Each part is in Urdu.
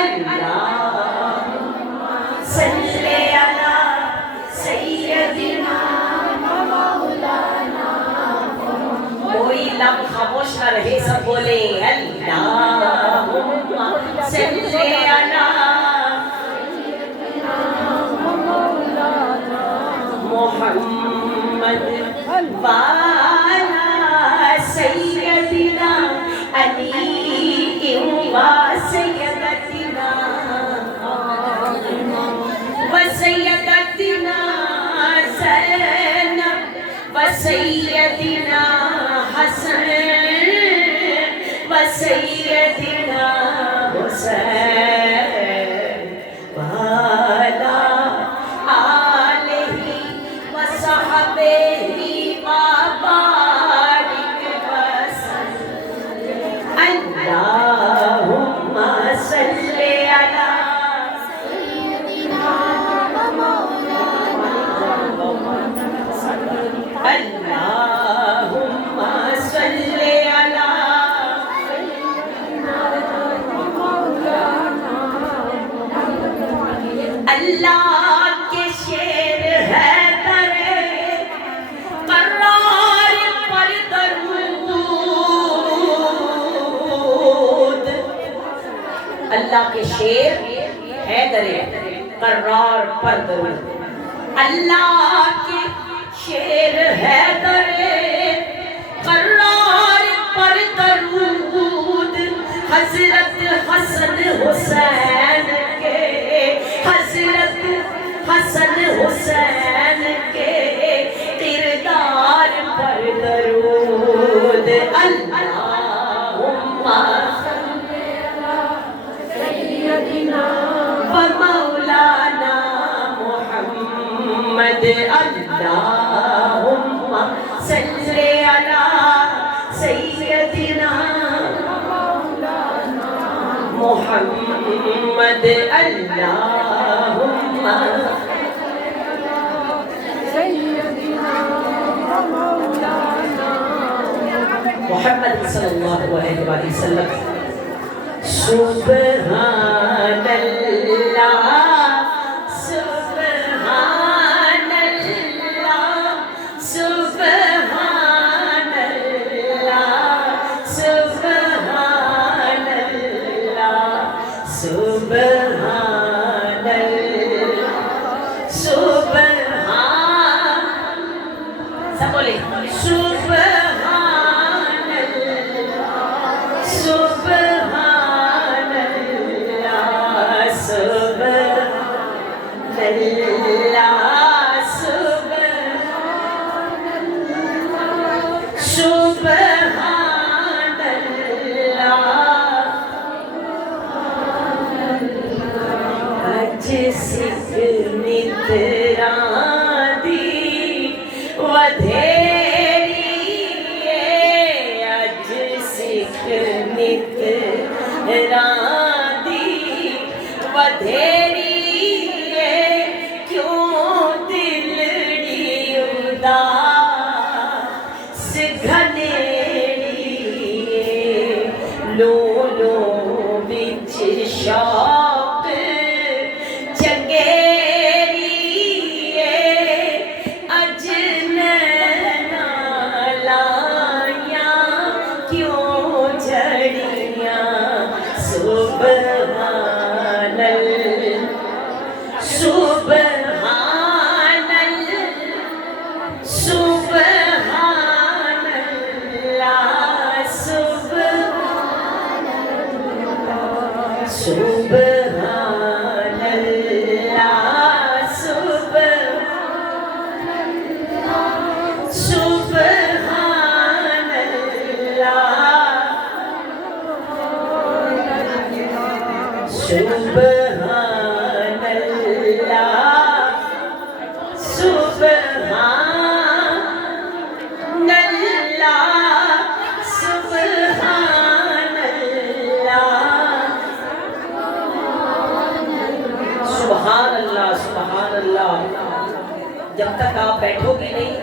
اللہم صلی علی سیدنا مولانا، کوئی لب خاموش نہ رہے، سب بولے اللہم صلی علی محمد وعلی سیدنا علی و سیدتنا وسیدتنا زینب وسیدنا حسن وسیدنا حسین وعلی آلہ وصحبہ وبارک وسلم۔ اللہم صلی علی اللہم صلی علی اللہ کے شیر ہے درے قرار پر درود، اللہ کے شیر ہے درے قرار پر درود، اللہ کے شیر ہے درے قرار پر درود، حضرت حسن حسین کے، حضرت حسن حسین کے کردار پر درود، اللہم سیدنا و مولانا محمد، اللہم صلی علی سیدنا محمد، اللہم محمد صلی اللہ علیہ وآلہ وسلم۔ سبحان اللہ سبحان اللہ سبحان اللہ سبحان اللہ سبحان اللہ سبحان، سب بولے سبحان اللہ سبحان اللہ سبحان اللہ سبحان اللہ، اج سکھ نتران دی ودھیری، اج سکھ نتران دی ودھیری، کیوں دلڑی اداس گھنیڑی، لو لو وچ شوق چنگیری، اج نینا لائیاں کیوں جھڑیاں، سبحان اللہ سبحان اللہ سبحان اللہ سبحان اللہ سبحان اللہ سبحان اللہ سبحان اللہ سبحان اللہ سبحان اللہ سبحان اللہ سبحان اللہ سبحان اللہ۔ جب تک آپ بیٹھو گے نہیں،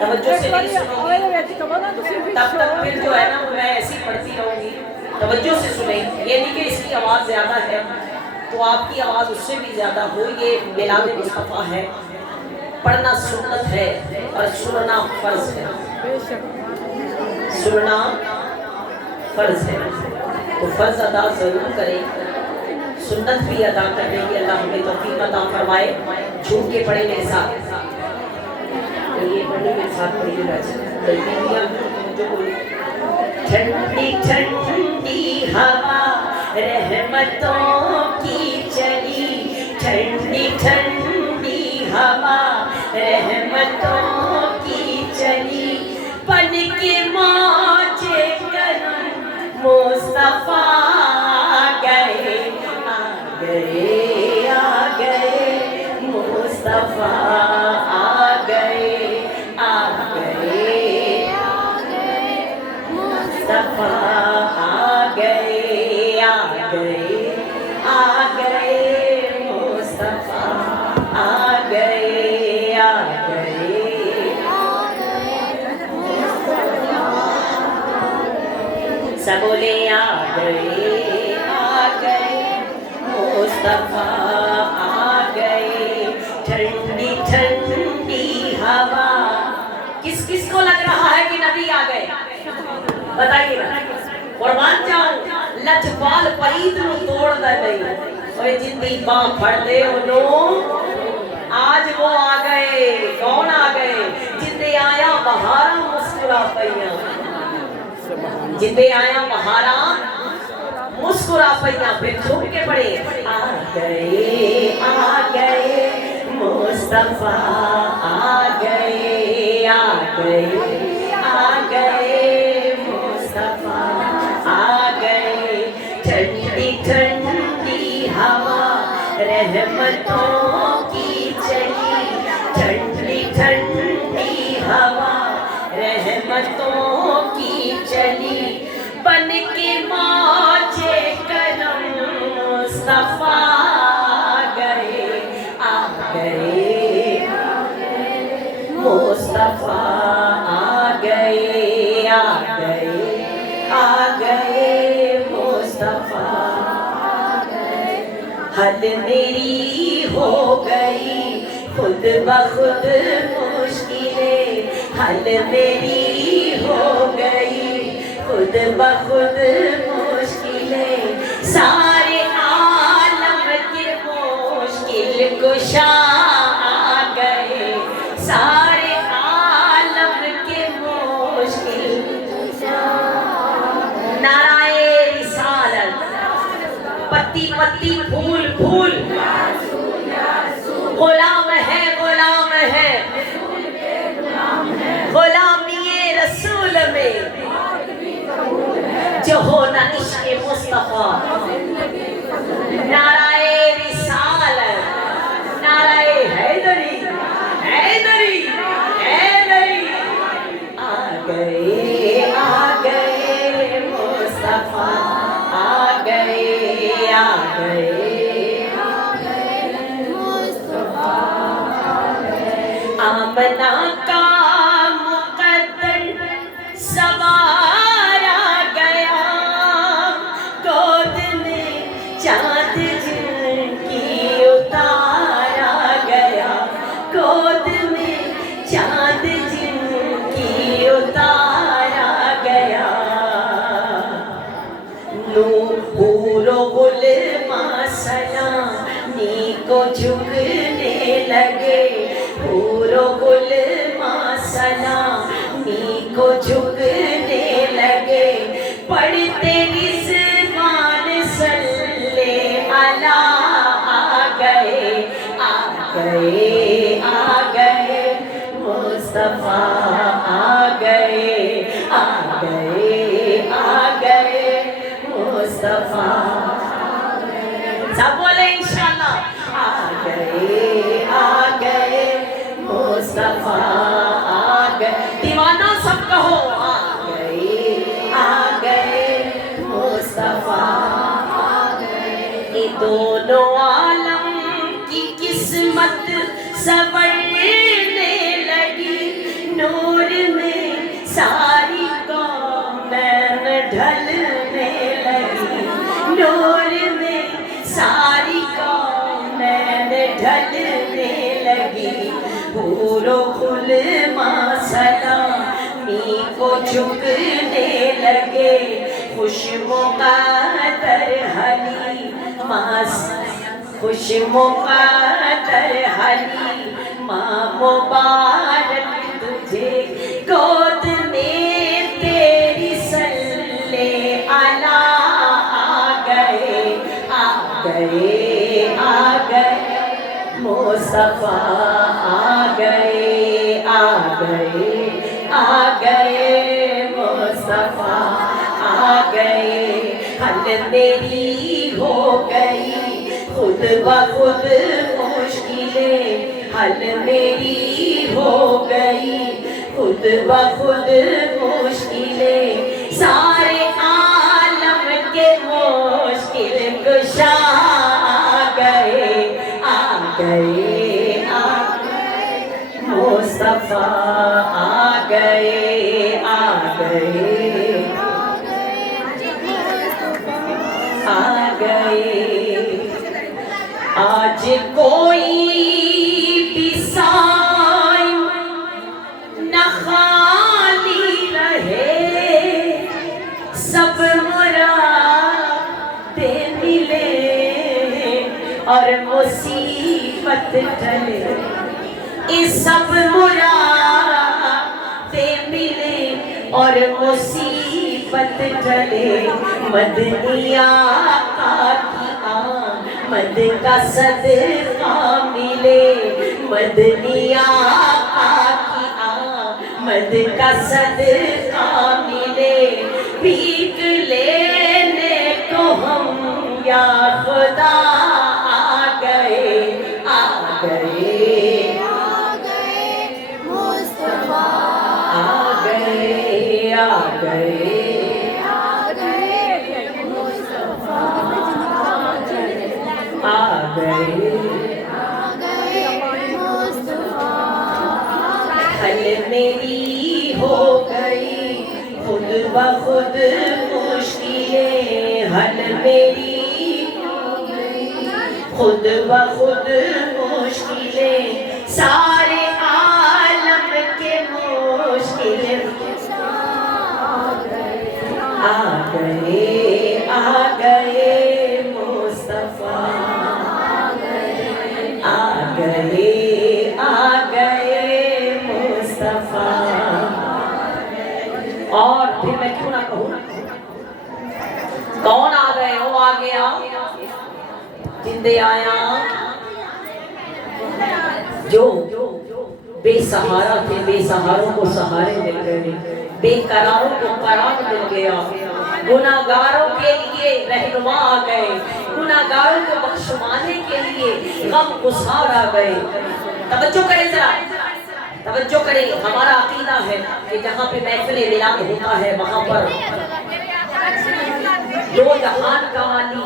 توجہ سے نہیں سنو گے، تب تک پھر جو ہے نا میں ایسی پڑھتی رہوں گی، توجہ سے سنیں، یہ نہیں کہ اس کی کی آواز زیادہ ہے تو آپ کی آواز اس سے بھی زیادہ ہو. یہ میلاد مصطفیٰ ہے، پڑھنا سنت ہے اور سننا فرض ہے. سننا فرض ہے تو فرض ادا ضرور کریں، سنت بھی ادا کرنے کی اللہ ہمیں توفیق عطا فرمائے. جھوم کے پڑھیں میرے ساتھ، یہ پڑھیں میرے ساتھ پڑھیے گا. ٹھنڈی ٹھنڈی ہوا رحمتوں کی چلی، ٹھنڈی ٹھنڈی ہوا رحمتوں کی چلی، بن کے موج کرم مصطفیٰ آ گئے، آ گئے، آ گئے مصطفیٰ آ گئے، آ گئے مصطفیٰ آ گئے، آ گئے، آ گئے مصطفیٰ آ گئے، آ گئے. سب بولے آ گئے، آ گئے مصطفیٰ آ گئے، ٹھنڈی ٹھنڈی ہوا. کس کس کو لگ رہا ہے کہ نبی آ گئے؟ بتائیے نا. قربان جاؤں لجپال پرید نو توڑ دے نہیں، اور جندی باں پھڑ دے انہوں. آج وہ آ گئے. کون آ گئے؟ جندے آیا بہارا مسکرا پئیاں، جندے آیا بہارا مسکرا پئیاں. پھر جھوم کے پڑے آ گئے، آ گئے مصطفیٰ آ گئے، آ گئے، آ گئے مصطفیٰ آ گئے، ٹھنڈی ٹھنڈی ہوا رحمتوں کی چلی، ٹھنڈی ٹھنڈی ہوا رحمتوں کی چلی، بن کے موج کرم مصطفیٰ آ گئے، آ گئے مصطفیٰ آ گئے، آ گئے، آ گئے مصطفیٰ آ گئے. حد میری ہو گئی خود بخود مشکلیں، حد میری ہو گئی خود بخود مشکلیں، سارے عالم کے مشکل کشا آ گئے، سارے عالم کے مشکل کشا. نعرہ رسالت، پتی پتی پھول پھول، غلام ہے غلام ہے غلامی رسول میں، جو ہو نہ عشق مصطفیٰ. نعرہ رسالت، نعرہ حیدری، حیدری، حیدری. آ گئے، آ گئے مصطفیٰ آ گئے، آ گئے، آ گئے مصطفیٰ آ گئے. آمنہ کا مقدر سوارا گیا، گود میں چاند جن کی اتارا گیا، گود میں چاند جن کی اتارا گیا. حور و غلمان سلامی کو جھکنے لگے، حور و غلمان سلامی کو جھکنے لگے، پڑھتے رضوان صلی اللہ آ گئے، آ گئے، آ گئے مصطفیٰ آ گئے، آ گئے، آ گئے مصطفیٰ. سب بولے انشاءاللہ آ گئے، آ گئے مصطفیٰ آ گئے. دیوانہ سب کہو آ گئے، آ گئے مصطفیٰ آ گئے. یہ دونوں عالم کی قسمت سنورنے لگی، نور میں ساری قومیں ڈھلنے لگی، نور ساری کونین ڈھلنے لگی، حور و خلما سلامی کو جھکنے لگے، خوش مقدر حلیمہ، خوش مقدر حلیمہ مبارک تجھے، گود میں تیری صلی علی آ گئے، آ گئے، آ گئے مصطفیٰ، آ گئے، آ گئے، آ گئے مصطفیٰ، آ گئے، حل میری ہو گئی خود بخود مشکلیں، حل میری ہو گئی خود بخود مشکلیں، سارے عالم کے مشکل کشا آ گئے، آ گئے، آ گئے مصطفیٰ، آ گئے، آ گئے، آ گئے، آج کوئی بھی سائن نہ خالی رہے، سب مرادیں ملے اور مصیبت ٹلے، اس سب مرادیں ملے اور مصیبت ٹلے، مدنی آقا کی آمد کا صدقہ ملے، مدنی آقا کی آمد کا صدقہ ملے، بھیک لینے کو ہم یا خدا آ گئے، آ گئے، آ گئے مصطفیٰ، آ گئے، آ گئے، آ گئے مصطفیٰ، آ گئے، آ گئے مصطفیٰ، حل میری ہو گئی خود بخود مشکلیں، حل میری ہو گئی خود بخود مشکلیں، سارے عالم کے مشکلیں آ گئے، آ گئے مصطفیٰ، آ گئے، آ گئے مصطفیٰ، اور پھر میں کیوں نہ کہوں، کون آ گئے ہو، آ گیا جندے آیا، جو بے سہارا تھے بے سہاروں کو سہارے مل گئے، بے قراروں کو قرار مل گیا، گناہگاروں کے لیے رہنما آ گئے، گناہگاروں کو بخشوانے کے لیے غم گسار آ گئے۔ توجہ کریں ذرا، توجہ کریں، ہمارا عقیدہ ہے کہ جہاں پہ محفل میلاد ہوتا ہے وہاں پر دو جہان کا والی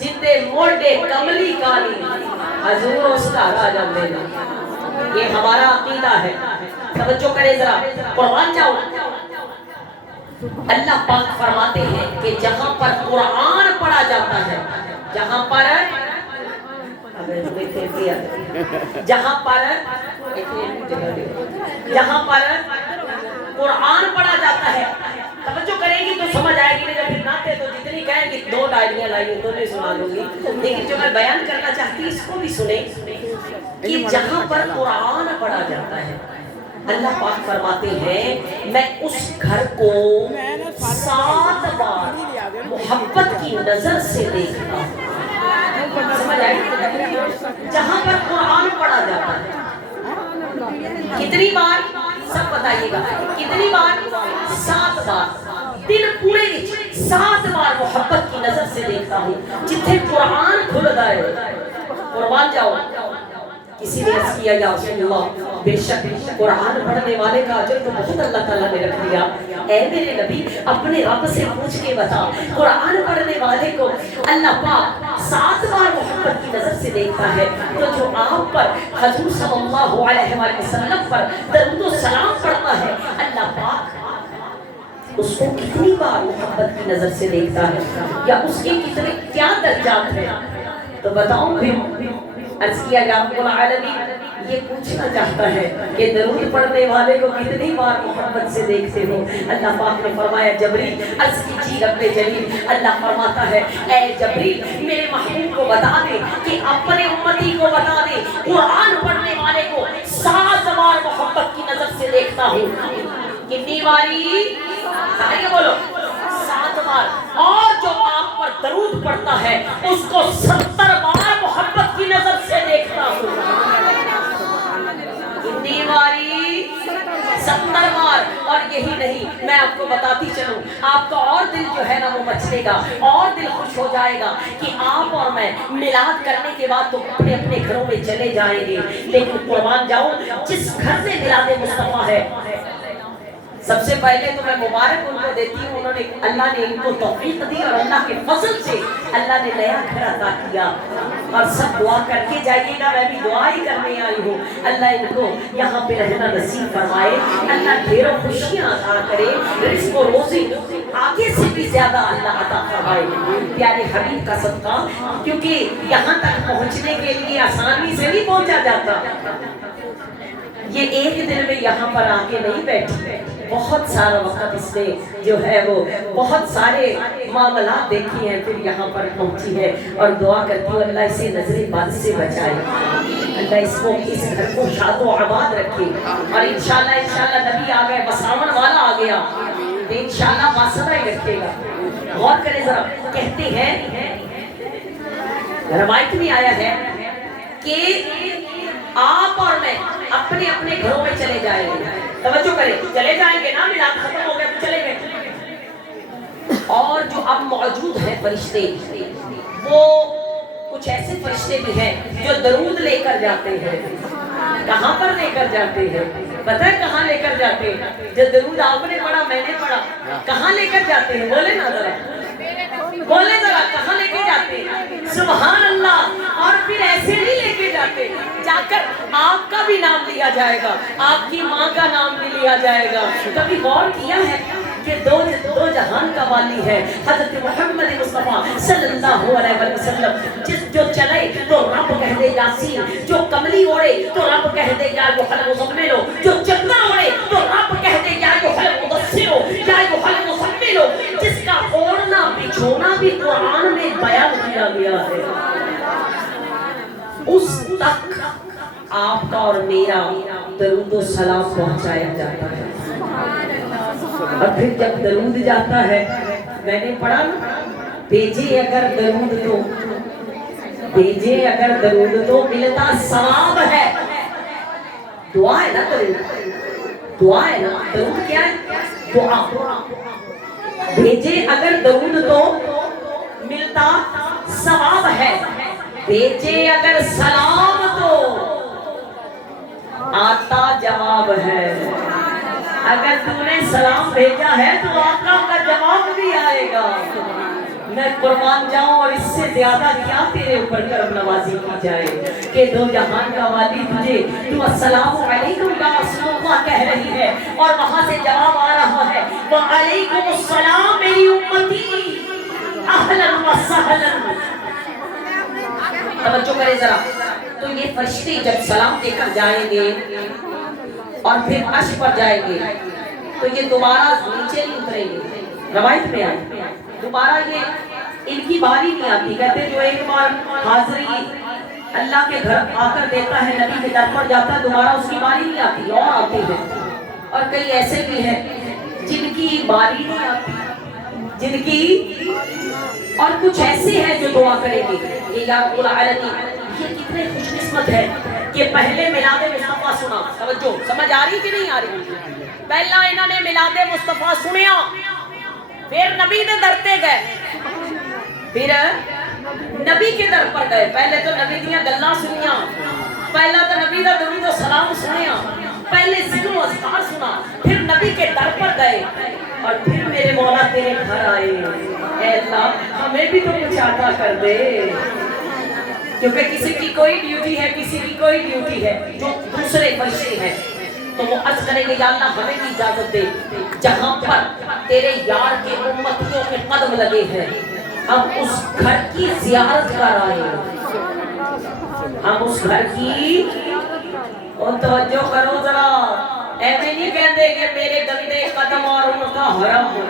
جندے موڑے کملی کالی حضور اس کا راجہ دینا، یہ ہمارا عقیدہ ہے۔ توجہ کریں ذرا، قرآن جاؤ، اللہ پاک فرماتے ہیں کہ جہاں پر قرآن پڑھا جاتا ہے، جہاں پر جہاں پر قرآن پڑھا جاتا ہے، توجہ کریں گی تو سمجھ آئے گی، جب ناتے تو جتنی کہیں گی دو ڈائریاں لائی تو نہیں سنا دوں گی، لیکن جو میں بیان کرنا چاہتی ہوں اس کو بھی سنیں کہ جہاں پر قرآن پڑھا جاتا ہے اللہ پاک فرماتے ہیں میں اس گھر کو 7 بار محبت کی نظر سے دیکھتا ہوں۔ سمجھ آئی؟ جہاں پر قرآن پڑھا جاتا ہے کتنی بار؟ سب بتائیے گا کتنی بار؟ 7 بار، دن پورے 7 بار محبت کی نظر سے دیکھتا ہوں۔ جتنے قرآن کھل گئے، قربان جاؤ، کسی نے عرض کیا یا رسول اللہ بے شک قرآن پڑھنے والے کا اجر تو بہت اللہ تعالیٰ نے رکھ دیا، اے میرے نبی اپنے رب سے پوچھ کے بتا، قرآن پڑھنے والے کو اللہ پاک 7 بار محبت کی نظر سے دیکھتا ہے، تو جو آپ پر حضور صلی اللہ علیہ وسلم پر درود و سلام پڑھتا ہے اللہ پاک اس کو کتنی بار محبت کی نظر سے دیکھتا ہے، یا اس کے کتنے کیا درجات ہیں؟ تو بتاؤں پھر عرض کیا یا رب العالمین یہ پوچھنا چاہتا ہے کہ درود پڑھنے والے کو کتنی بار محبت سے دیکھتے ہو؟ اللہ پاک نے فرمایا جبریل عرض کیجیے رب جلیل، اللہ فرماتا ہے اے جبریل میرے محبوب کو بتا دے کہ اپنے امتی کو بتا دے قرآن پڑھنے والے کو 7 بار محبت کی نظر سے دیکھتا ہوں۔ کتنی باری؟ آگے بولو 7 بار۔ اور جو آپ پر درود پڑھتا ہے اس کو 70 بار محبت کی نظر سے دیکھتا ہوں۔ کتنی باری؟ 70 بار۔ اور یہی نہیں، میں آپ کو بتاتی چلوں، آپ کا اور دل جو ہے نا وہ مچلے گا، اور دل خوش ہو جائے گا کہ آپ اور میں میلاد کرنے کے بعد تو اپنے اپنے گھروں میں چلے جائیں گے، لیکن قربان جاؤں جس گھر سے میلاد مصطفیٰ ہے، سب سے پہلے تو میں مبارک ان کو دیتی ہوں، انہوں نے اللہ نے ان کو توفیق دی اور اللہ کے فضل سے اللہ نے نیا گھر عطا کیا۔ اور سب دعا کر کے جائیے گا، میں بھی دعا ہی کرنے آئی ہوں، اللہ ان کو یہاں پہ رہنا نصیب فرمائے، اللہ ڈھیروں خوشیاں عطا کرے، رزق و روزی آگے سے بھی زیادہ اللہ عطا فرمائے پیارے حبیب کا صدقہ، کیونکہ یہاں تک پہنچنے کے لیے آسانی سے نہیں پہنچا جاتا۔ یہ ایک دن میں یہاں پر آ کے نہیں بیٹھی، بہت سارا وقت اس نے جو ہے وہ بہت سارے معاملات دیکھی ہیں، پھر یہاں پر پہنچی ہے، اور دعا کرتی ہوں اللہ اسے نظر بد سے بچائے، اللہ اس گھر کو شاد و آباد رکھے، اور انشاءاللہ نبی آ گئے، بساون والا آ گیا، انشاءاللہ واسطہ ہی رکھے گا۔ غور کریں ذرا، کہتے ہیں روایت میں آیا ہے کہ آپ اور میں اپنے اپنے گھروں میں چلے جائیں گے، توجہ کریں، چلے جائیں گے نا، میلاد ختم ہو گیا تو چلے گئے، اور جو اب موجود ہیں فرشتے وہ کچھ ایسے فرشتے بھی ہیں جو درود لے کر جاتے ہیں۔ کہاں پر لے کر جاتے ہیں؟ پتہ ہے کہاں لے کر جاتے ہیں؟ جو درود آپ نے پڑھا میں نے پڑھا، کہاں لے کر جاتے ہیں؟ بولے نا ذرا، بولے ذرا، کہاں لے کے جاتے ہیں؟ سبحان اللہ۔ اور پھر ایسے نہیں لے کے جاتے، جا کر آپ کا بھی نام لیا جائے گا، آپ کی ماں کا نام بھی لیا جائے گا۔ کبھی غور کیا ہے کہ دو جہان کا والی ہے حضرت محمد مصطفیٰ صلی اللہ علیہ وسلم، جو چلے تو رب کہہ دے یاسین، جو کملی اوڑے تو رب کہہ دے یا ایھا المزمل، جو چادر اوڑے تو رب کہہ دے یا ایھا المدثر، یا ایھا المزمل، جس کا اوڑھنا بچھونا بھی قرآن میں بیان کیا گیا ہے، اس تک آپ کا اور میرا درود و سلام پہنچایا جاتا ہے۔ اور پھر جب درود جاتا ہے، میں نے پڑھا نا، بھیجے اگر درود تو، بھیجے اگر درود تو ملتا ثواب ہے۔ دعا ہے نا درود، دعا ہے نا، درود کیا ہے؟ دعا۔ بھیجے اگر درود تو ملتا ثواب ہے، بھیجے اگر سلام تو آتا جواب ہے۔ اگر تم نے سلام بھیجا ہے تو آقا کا جواب بھی آئے گا۔ میں قربان جاؤں، اور اس سے زیادہ کیا تیرے اوپر کرم نوازی کی جائے کہ دو جہان کا والی تجھے تو السلام علیکم کا رسول اللہ کہہ رہی ہے، اور وہاں سے جواب آ رہا ہے وعلیکم السلام میری امتی، اہلا و سہلا۔ توجہ کرے ذرا، تو یہ فرشتے جب سلام دے کر جائیں گے اور پھر عرش پر جائیں گے تو یہ دوبارہ نیچے نہیں اتریں گے، روایت میں آئی دوبارہ یہ ان کی باری نہیں آتی، کہتے جو ایک بار حاضری اللہ کے گھر آ کر دیتا ہے، نبی کے در پر جاتا ہے، دوبارہ اس کی باری نہیں آتی، اور آتے ہیں۔ اور کئی ایسے بھی ہیں جن کی باری نہیں آتی، جن کی، اور کچھ ایسے ہیں جو دعا کریں گے کہ یا رب العالمین، یہ کتنے خوش قسمت ہے کہ پہلے میلاد مصطفیٰ سنا، توجہ سمجھ آ رہی کہ نہیں آ رہی؟ پہلا انہوں نے میلاد مصطفیٰ سنیا، پھر نبی دے در تے گئے، پھر نبی کے در پر گئے، پہلے تو نبی دیاں گلاں سنیاں، پہلا تو نبی دا درود و سلام سنیا، پہلے ذکر و اذکار سنا، پھر نبی کے در پر گئے، اور پھر میرے مولا تیرے گھر آئے، اے اللہ ہمیں بھی تو کچھ عطا کر دے، کیونکہ کسی کی کوئی ڈیوٹی ہے، کسی کی کوئی ڈیوٹی ہے، جو دوسرے فرشتے ہیں تو وہ عرض کریں گے یا اللہ ہمیں بھی اجازت دے، جہاں پر تیرے یار کے امتیوں کے قدم لگے ہیں ہم اس گھر کی زیارت کر آئے ہیں۔ ہم اس گھر کی اور توجہ کرو ذرا، ایسے نہیں کہتے کہ میرے گندے قدم اور ان کا حرم ہو،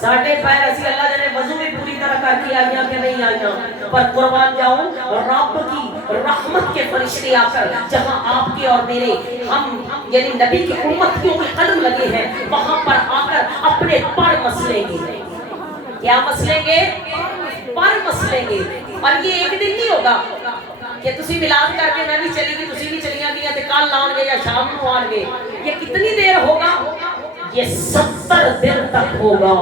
ساڑھے پیر اسی اللہ جانے وضو بھی پوری طرح کر کے آئیاں کہ نہیں آئیاں، پر قربان جاؤں رب کی رحمت کے فرشتے آ کر جہاں آپ کے اور میرے ہم یعنی نبی کی امتیوں کے قدم لگے ہیں وہاں پر آ کر اپنے پر مسلیں گے. کیا مسلیں گے؟ پر مسلیں گے. اور یہ ایک دن نہیں ہوگا کہ تسی ملاد کر کے میں بھی چلی گی تسی بھی چلیاں گیا تے کل آن گے یا شام نو آن گے. یہ کتنی دیر ہوگا؟ یہ 70 دن تک ہوگا.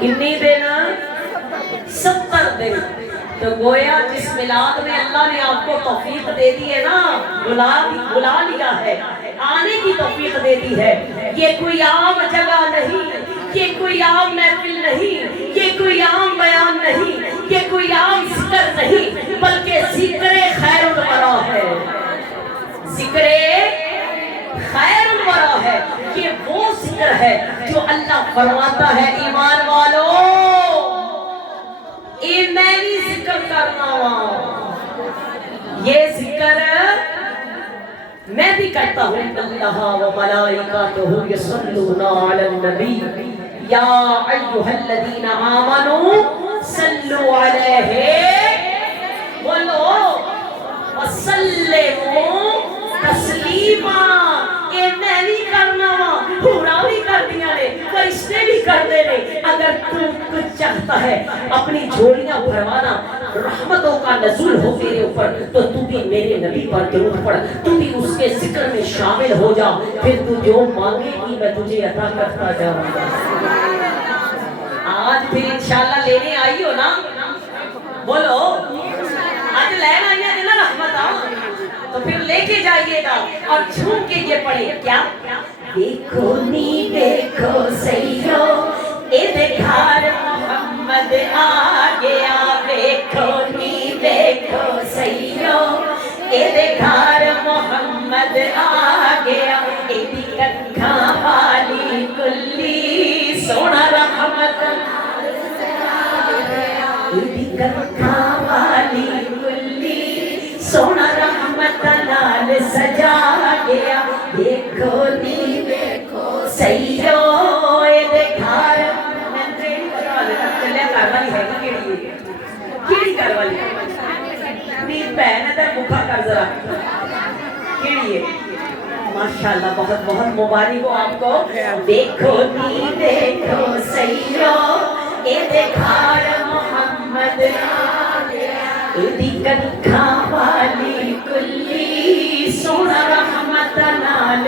کتنی دن؟ 70 دن. تو گویا جس ملاد میں اللہ نے آپ کو توفیق دے دی ہے نا، بلا لیا ہے، آنے کی توفیق دے دی ہے، یہ کوئی عام جگہ نہیں، یہ کوئی عام محفل نہیں، یہ کوئی عام بیان نہیں، یہ کوئی عام ذکر نہیں، بلکہ ذکر خیر الورا ہے. ذکر خیر الورا ہے. یہ وہ ذکر ہے جو اللہ فرماتا ہے ایمان والو اے میں بھی ذکر کرنا ہوں، یہ ذکر میں بھی کرتا ہوں. اللہ و ملائکتہ یصلون علی النبی یا ایھا الذین آمنوا صلوا علیہ بولو وسلموا تسلیما. اے میں بھی کرنا پورا بھی کر دیا نے، فرشتے بھی کرتے نے. اگر تو کچھ چاہتا ہے اپنی جھولیاں بھروانا، رحمتوں کا نزول ہو تیرے اوپر، تو تو بھی میرے نبی پر درود پڑھ، تو بھی اس کے ذکر میں شامل ہو جا، پھر تو جو مانگے گی میں تجھے عطا کرتا جاؤں گا. آج پھر انشاءاللہ لینے آئی ہو نا، بولو آج لین آئی ہے نا رحمت، تو پھر لے کے جائیے گا اور جھوم کے یہ پڑھے. کیا دیکھو نی دیکھو سیو اے دکھار محمد آ گیا، دیکھو نی دیکھو سیو اے دکھار محمد آ گیا. اے کنکھا والی کلی سونا رحمت، اے کنکھا والی کلی سونا رحمت نال سجا گیا. دیکھو نی دیکھو سیو اے دکھار چلے کر والی ہے کیڑی کر والی میری بہن ادھر مکھا کر ذرا کیڑی ہے. ماشاءاللہ بہت بہت مبارک ہو آپ کو. دیکھو نی دیکھو سیو اے دکھار محمد دی کنکھا والی کلی سونا رحمت نال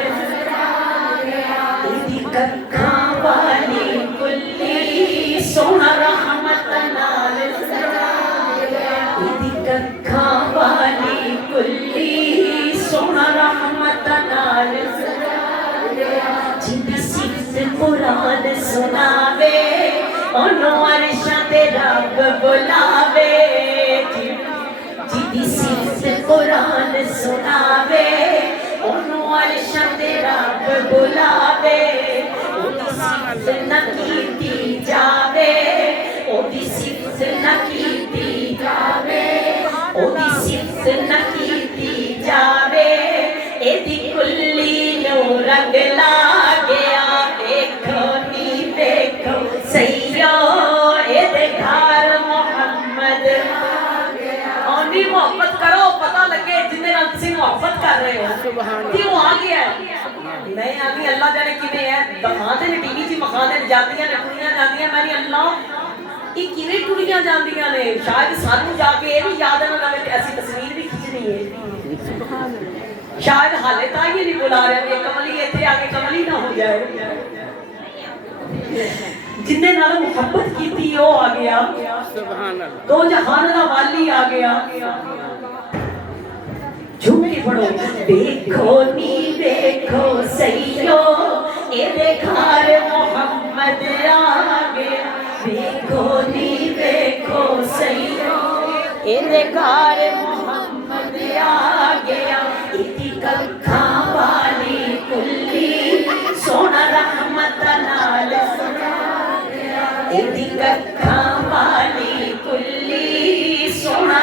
دی کنکھا والی کلی سونا رحمت نال دی کنکھا والی کلی سونا رحمت نال جن صفت قرآن سناوے انہوں عرشاں تے رب بلاوے. جدی صفت قرآن سناوے انہوں عرشاں تے رب بلاوے. اودی صفت نہ کیتی جاوے، اودی صفت نہ کیتی جاوے، اودی صفت نہ کیتی جاوے. ایدی کلی نو رنگ لا گیا. دیکھو نی دیکھو سیو اے دکھار محمد. اونی محبت کرو پتہ لگے جن نال تسی محبت کر رہے ہو کیوں آ گیا ہے. نہیں آگی اللہ جانے کیویں ہے دکھاندے نے ٹی وی چ مخاندے نے جاندیاں نے ٹریاں جاندیاں. میں نے اللہ یہ کیویں ٹریاں جاندیاں نے، شاید سانوں جا کے یہ بھی یاد نہ رہے کہ ایسی تصویر بھی کھچنی ہے. شاید حالے تا یہ نہیں بلا رہے کہ کملی ایتھے آ کے کملی نہ ہو جائے. جن نے نال محبت کیتی وہ آ گیا، دو جہان دا والی آ گیا. جھوم کے پڑھو. دیکھو نی دیکھو سیو اے دکھار محمد آ گیا. دیکھو نی دیکھو سیو اے دکھار محمد آ گیا. ایدی کنکھا والی کلی سونا رحمت نال سجا گیا. ایدی کنکھا والی کلی سونا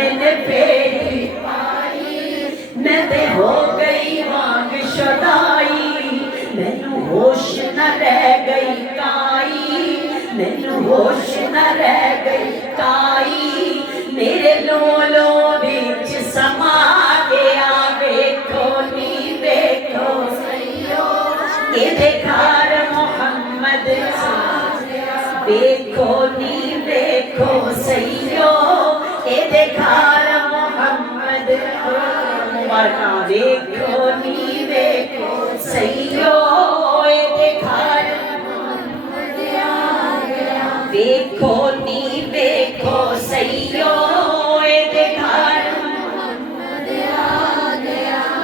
میں نے پیری میں تے ہو گئی وانگ شدائی مینوں ہوش نہ رہ گئی کائی مینوں ہوش نہ رہ گئی کائی میرے لولو وچ سما گیا ویکھو نی ویکھو یہ گھر محمد ویکھو نی ویکھو سیو یہ گھر محمد مبارکہ ویکھو نی ویکھو سیو یہ گھر ویکھو نی ویکھو سیو یہ گھر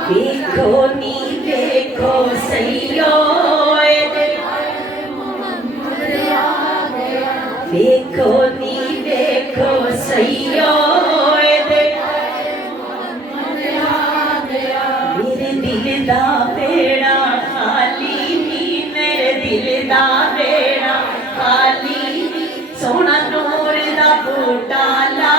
ویکھو نی ویکھو سیو ویکھو نی ویکھو سیو میرے دل دا بیڑا خالی نی میرے دل دا بیڑا خالی سونا نور دا بوٹا لا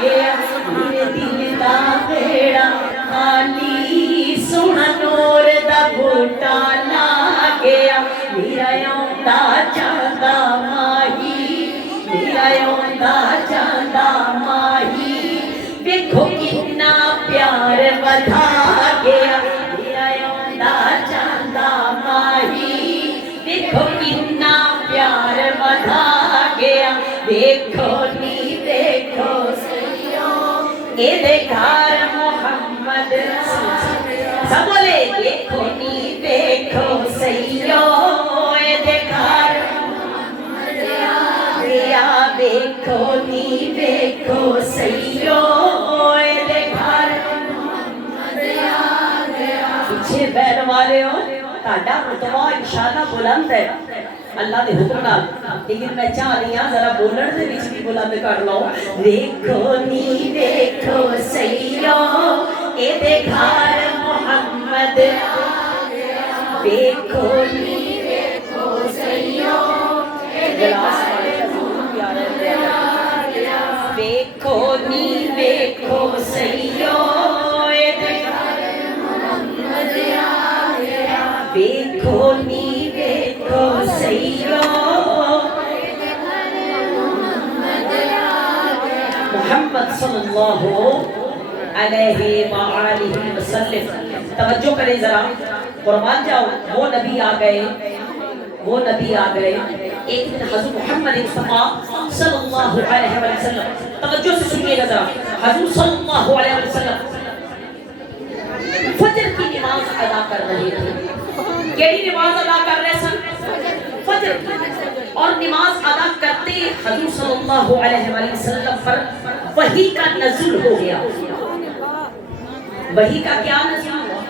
گیا میرے دل دا بیڑا خالی سونا نور دا بوٹا لا گیا میرا یوندا چاہتا ماہی میرا یوندا چاہتا ماہی دیکھو کتنا پیار بڑھا گیا میرا یوندا چاہتا ماہی دیکھو کتنا پیار بڑھا گیا دیکھو نی دیکھو یہ گھر محمد سب بولے دیکھو نی دیکھو سیو یہ گھر دیکھو نی دیکھو سیو یہ گھر پیچھے بہن والے ہو تہاڈا رتبہ انشاءاللہ بلند ہے اللہ دے حکم نال لیکن میں چاہ رہی ہاں ذرا بولن دے وچ بھی بلند کر لو دیکھو نی دیکھو سیو اے گھر محمد دیکھو نی دیکھو سیو گلاس دیکھو نی دیکھو سیو دیکھو نی دیکھو سیو محمد صلی اللہ علیہ وآلہ وسلم توجہ کریں ذرا قربان جاؤ وہ نبی آ گئے وہ نبی آ گئے ایک دن حضور محمد مصطفیٰ صلی اللہ علیہ وسلم توجہ سے سنیے گا ذرا حضور صلی اللہ علیہ وسلم فجر کی نماز ادا کر رہے تھے کیڑی نماز ادا کر رہے سن فجر کی اور نماز ادا کرتے حضور صلی اللہ علیہ وسلم پر وحی کا نزول ہو گیا وحی کا کیا نزول ہوا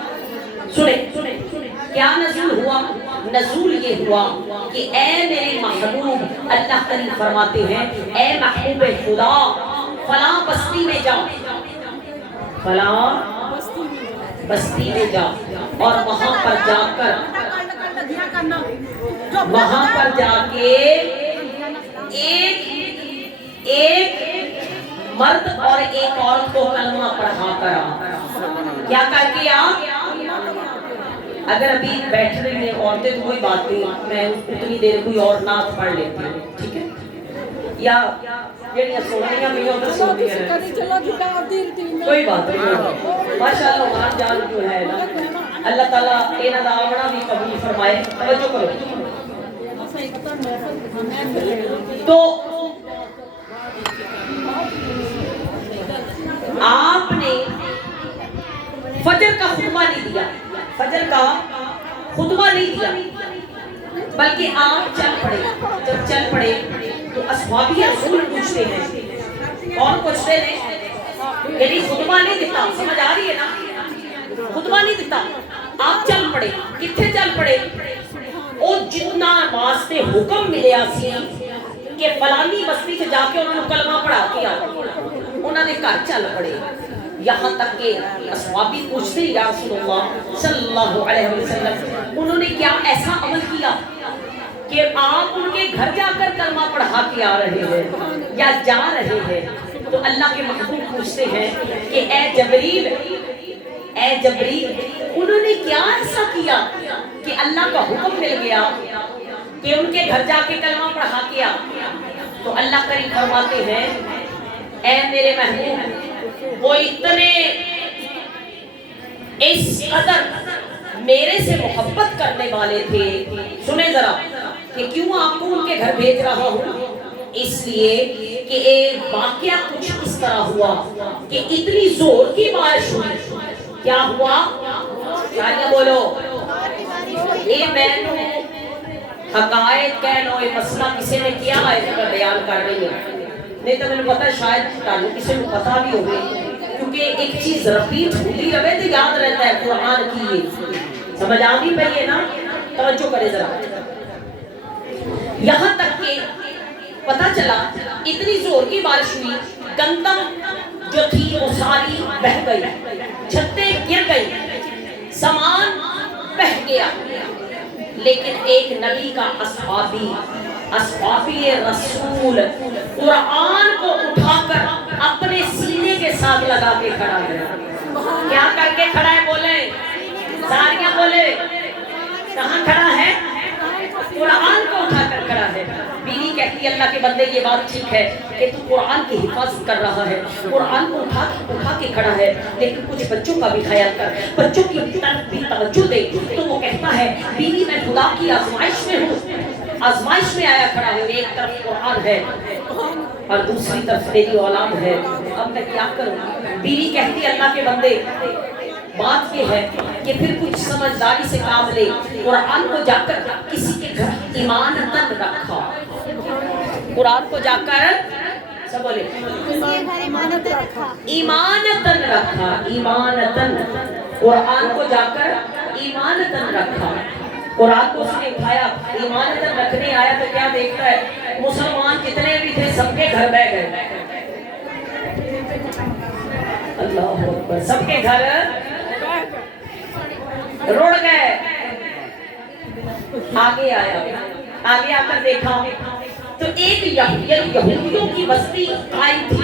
سنیں کیا نزول ہوا نزول یہ ہوا کہ اے میرے محبوب اللہ تعالی فرماتے ہیں اے محبوب خدا فلاں بستی میں جاؤ فلاں بستی میں جا اور وہاں پر جا کر وہاں پر جا کے ایک مرد اور ایک عورت کو کلمہ پڑھا کر کیا کر کے اگر ابھی بیٹھ رہی ہیں عورتیں تو کوئی بات نہیں میں اتنی دیر کوئی اور نعت پڑھ لیتی ہوں ٹھیک ہے یا جڑیاں سونیاں بھی ادھر سنتی ہیں کوئی بات نہیں ماشاءاللہ عمران جان جو ہے نا اللہ تعالیٰ انہاں دا آونا بھی قبول فرمائے توجہ کرو تو آپ نے فجر کا خطبہ نہیں دیا فجر کا خطبہ نہیں دیا بلکہ آپ چل پڑے جب چل پڑے تو اصحابی رسول پوچھتے ہیں کون پوچھتے ہیں یعنی خطبہ نہیں دیتا سمجھ آ رہی ہے نا خطبہ نہیں دیتا آپ چل پڑے کتنے چل پڑے اور جتنا واسطے حکم ملیا سی کہ فلانی بستی سے جا کے انہوں نے کلمہ پڑھا کے انہوں نے گھر چل پڑے یہاں تک کہ اصحابی پوچھتے یا رسول اللہ صلی اللہ علیہ وسلم انہوں نے کیا ایسا عمل کیا کہ آپ ان کے گھر جا کر کلمہ پڑھا کے آ رہے ہیں یا جا رہے ہیں تو اللہ کے محبوب پوچھتے ہیں کہ اے جبریل انہوں نے کیا ایسا کیا کہ اللہ کا حکم مل گیا کہ ان کے گھر جا کے کلمہ پڑھا کیا؟ تو اللہ کریم فرماتے ہیں اے میرے محبوب وہ اتنے اس قدر میرے سے محبت کرنے والے تھے. سنیں ذرا کہ کیوں آپ کو ان کے گھر بھیج رہا ہوں. اس لیے کہ ایک واقعہ کچھ اس طرح ہوا کہ اتنی زور کی بارش ہوئی. کیا ہوا؟ کیا بولو؟ یہ میں حقائق کہنو یہ مسئلہ کسی نے کیا ہے تو بیان کر رہی ہے. نہیں تو میں پتا شاید تعلق کسی کو پتا بھی ہوگی کیونکہ ایک چیز رپیٹ ہوتی رہے تو یاد رہتا ہے. قرآن کی یہ سمجھ آ نہیں پئی ہے نا؟ توجہ کرے ذرا. یہاں تک کہ پتا چلا اتنی زور کی بارش ہوئی گندم جو تھی وہ ساری بہہ گئی, چھتیں گر گئی, سامان بہہ گیا. لیکن ایک نبی کا اصحابی رسول قرآن کو اٹھا کر اپنے سینے کے ساتھ لگا کے کھڑا ہے. کیا کر کے کھڑا ہے؟ بولے ساریاں بولے کہاں کھڑا ہے؟ قرآن کو اٹھا کر کھڑا ہے. بیوی کہتی ہے اللہ کے بندے یہ بات ٹھیک ہے کہ تو قرآن کی حفاظت کر رہا ہے, قرآن کو اٹھا کے کھڑا ہے, لیکن کچھ بچوں کا بھی خیال کر, بچوں کی طرف بھی توجہ دے. تو وہ کہتا ہے بیوی میں خدا کی آزمائش میں ہوں, آزمائش میں آیا کھڑا ہوں. ایک طرف قرآن ہے اور دوسری طرف میری اولاد ہے, اب میں کیا کروں؟ بیوی کہتی ہے اللہ کے بندے بات یہ ہے کہ پھر کچھ سمجھداری سے کام لے. قرآن کو جا کر کسی کے گھر ایمانتاً رکھا. قرآن کو جا کر سب بولے ایمانتاً رکھا. ایمانتاً قرآن کو جا کر ایمانتاً رکھا. قرآن کو اس نے اٹھایا, ایمانتاً رکھنے آیا تو کیا دیکھتا ہے مسلمان جتنے بھی تھے سب کے گھر بہ گئے. اللہ اکبر, سب کے گھر روڑ گئے. آگے آ کر دیکھا تو ایک یہودیوں کی بستی قائم تھی.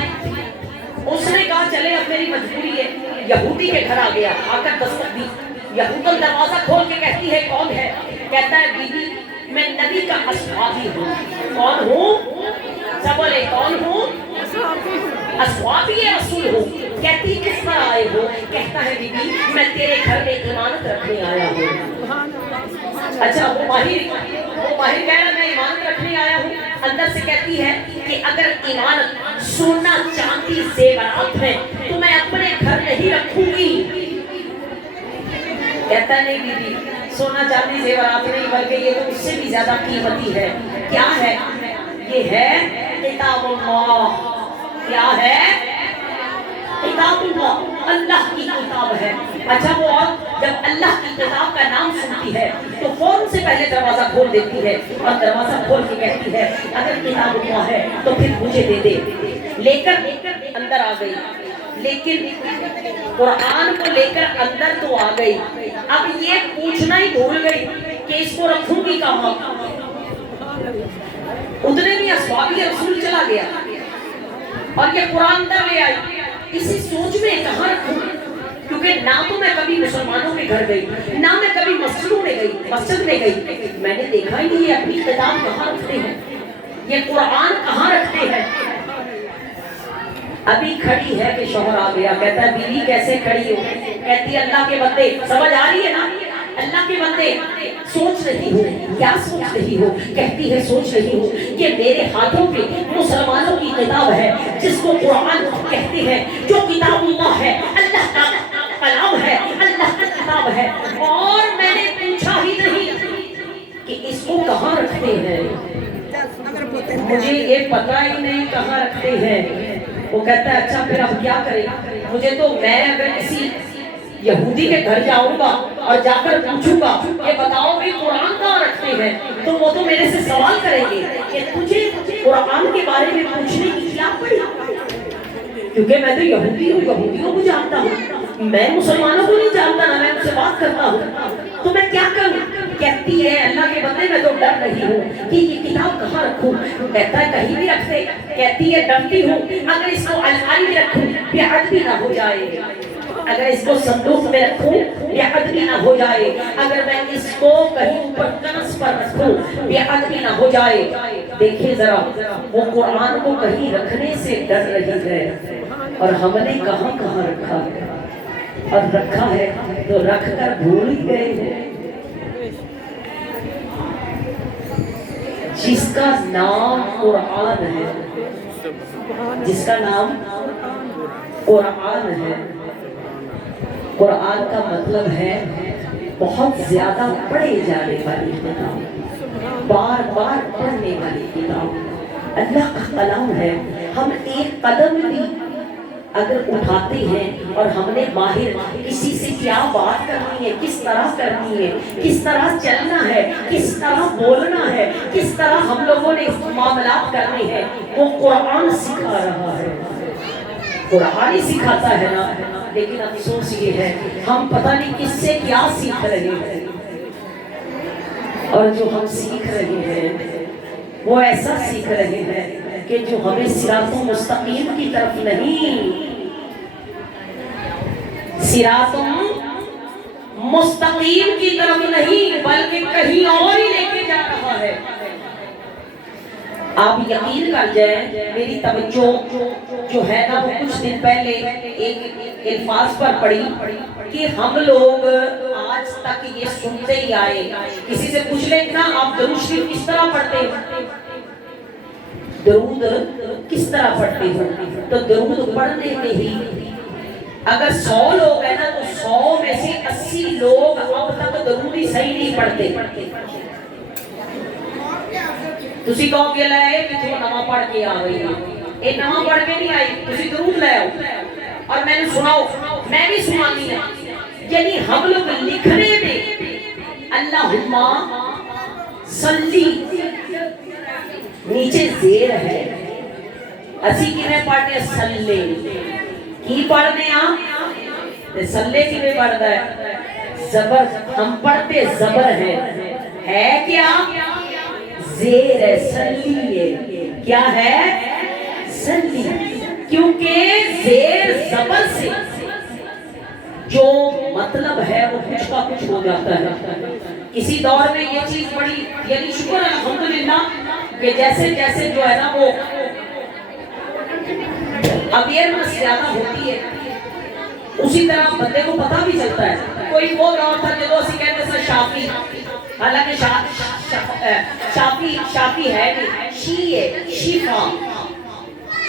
اس نے کہا چلے اب میری مجبوری ہے. یہودی کے گھر آ گیا, آ کر دستک دی. یہودن دروازہ کھول کے کہتی ہے کون ہے؟ کہتا ہے بیوی میں نبی کا اصحابی ہوں. کون ہوں؟ سب بولے کون ہوں؟ اصحابی رسول ہوں. کہتی کس پر آئے ہو؟ کہتا ہے بیوی میں تیرے گھر میں ایمانت رکھنے آیا ہوں. اچھا وہ ماہر کہہ رہا میں ایمانت رکھنے آیا ہوں. اندر سے کہتی ہے کہ اگر ایمانت سونا چاندی زیورات ہے تو میں اپنے گھر نہیں رکھوں گی. کہتا نہیں بیوی سونا چاندی زیورات نہیں بلکہ یہ تو اس سے بھی زیادہ قیمتی ہے. کیا ہے؟ یہ ہے کتاب اللہ. کیا ہے؟ کتاب اللہ, اللہ کی کتاب ہے. اچھا وہ اور جب اللہ کی کتاب کا نام سنتی ہے تو فوراً سے پہلے دروازہ کھول دیتی ہے اور دروازہ کھول کے کہتی ہے اگر کتاب اللہ ہے تو پھر مجھے دے دے. لے کر اندر آ گئی, لیکن قرآن کو لے کر اندر تو آ گئی. اب یہ پوچھنا ہی بھول گئی کہ اس کو رکھوں گی کہاں. اتنے بھی اصحابی رسول چلا گیا اور یہ قرآن اندر لے آئی. اسی سوچ میں کہاں رکھوں, کیونکہ نہ تو میں کبھی مسلمانوں کے گھر گئی, نہ میں کبھی مسجد میں گئی. میں نے دیکھا ہی نہیں یہ اپنی کتاب کہاں رکھتے ہیں, یہ قرآن کہاں رکھتے ہیں. ابھی کھڑی ہے کہ شوہر آ گیا. کہتا ہے بیوی کیسے کھڑی ہو؟ کہتی ہے اللہ کے بندے, سمجھ آ رہی ہے نا, اللہ کے بندے سوچ رہی ہو. کیا سوچ رہی ہو؟ کہتی ہے سوچ رہی ہو کہ میرے ہاتھوں پہ مسلمانوں کی کتاب ہے جس کو قرآن کہتے ہیں, جو کتاب اللہ ہے, اللہ کا کلام ہے, اللہ کی کتاب ہے, اور میں نے پوچھا ہی نہیں کہ اس کو کہاں رکھتے ہیں. مجھے یہ پتہ ہی نہیں کہاں رکھتے ہیں. وہ کہتا ہے اچھا پھر اب کیا کریں؟ مجھے تو میں اگر کسی یہودی کے گھر جاؤں گا اور جا کر پوچھوں گا کہ بتاؤ بھی قرآن کہاں رکھتے ہیں, تو وہ تو میرے سے سوال کریں گے کہ تجھے قرآن کے بارے میں پوچھنے کی کیا پڑی, کیونکہ میں تو یہودی ہوں, یہودیوں کو جانتا ہوں, میں مسلمانوں کو نہیں جانتا, نہ میں ان سے بات کرتا ہوں, تو میں کیا کروں. کہتی ہے اللہ کے بندے میں تو ڈر رہی ہوں کہ یہ کتاب کہاں رکھوں. کہتا ہے کہیں بھی رکھ دے. کہتی ہے ڈرتی ہوں اگر اس کو الماری میں رکھوں بے ادبی نہ ہو جائے, اگر اس کو صندوق میں رکھوں بے ادبی نہ ہو جائے, اگر میں اس کو کہیں اوپر کنس پر رکھوں بے ادبی نہ ہو جائے. دیکھیں ذرا وہ قرآن کو کہیں رکھنے سے ڈر رہی ہے اور ہم نے کہاں کہاں رکھا ہے, اور رکھا ہے تو رکھ کر بھول ہی گئے ہیں. جس کا نام قرآن ہے, جس کا نام قرآن ہے, قرآن کا مطلب ہے بہت زیادہ پڑھے جانے والی کتاب, بار بار پڑھنے والی کتاب. اللہ کا کلام ہے. ہم ایک قدم بھی اگر اٹھاتے ہیں اور ہم نے باہر کسی سے کیا بات کرنی ہے, کس طرح کرنی ہے, کس طرح چلنا ہے, کس طرح بولنا ہے, کس طرح ہم لوگوں نے معاملات کرنے ہیں, وہ قرآن سکھا رہا ہے. قرآن ہی سکھاتا ہے نا. لیکن افسوس یہ ہے ہم پتہ نہیں کس سے کیا سیکھ رہے ہیں, اور جو ہم سیکھ رہے ہیں وہ ایسا سیکھ رہے ہیں کہ جو ہمیں صراط مستقیم کی طرف نہیں, صراط مستقیم کی طرف نہیں بلکہ کہیں اور ہی لے کے جا رہا ہے. آپ یقین کر جائیں میری توجہ جو ہے نا وہ کچھ دن پہلے ایک الفاظ پر پڑی کہ ہم لوگ آج تک یہ سنتے ہی آئے. کسی سے پوچھ لیں نا آپ درود شریف کس طرح پڑھتے ہیں, درود کس طرح پڑھتے ہو, تو درود پڑھنے میں ہی اگر 100 لوگ ہیں نا تو 100 میں سے 80 لوگ اب تک درود ہی صحیح نہیں پڑھتے. تسی کہو گے لائے کہ تو نماز پڑھ کے آ گئی ہے, اے نماز پڑھ کے نہیں آئی, تسی درود لے آؤ اور میں نے سناؤ, میں بھی سنانی ہے. یعنی ہم لوگ لکھنے میں اللہم صلی نیچے زیر ہے, اسی کی میں پڑھنے سلے کی پڑھنے آپ سلے کی میں پڑھتا ہے زبر, ہم پڑھتے زبر ہے کیا زیر ہے, سلی ہے, کیا ہے سلی, کیونکہ زیر زبر سے جو مطلب ہے وہ کچھ کا کچھ ہو جاتا ہے. کسی دور میں یہ چیز بڑی یعنی شکر الحمدللہ کہ جیسے جیسے جو ہے نا وہ اویئرنس زیادہ ہوتی ہے اسی طرح بندے کو پتہ بھی چلتا ہے. کوئی وہ دور تھا جب اسی کہتے ہیں شافی, حالانکہ شافی ہے نہیں, شی ہے, شفا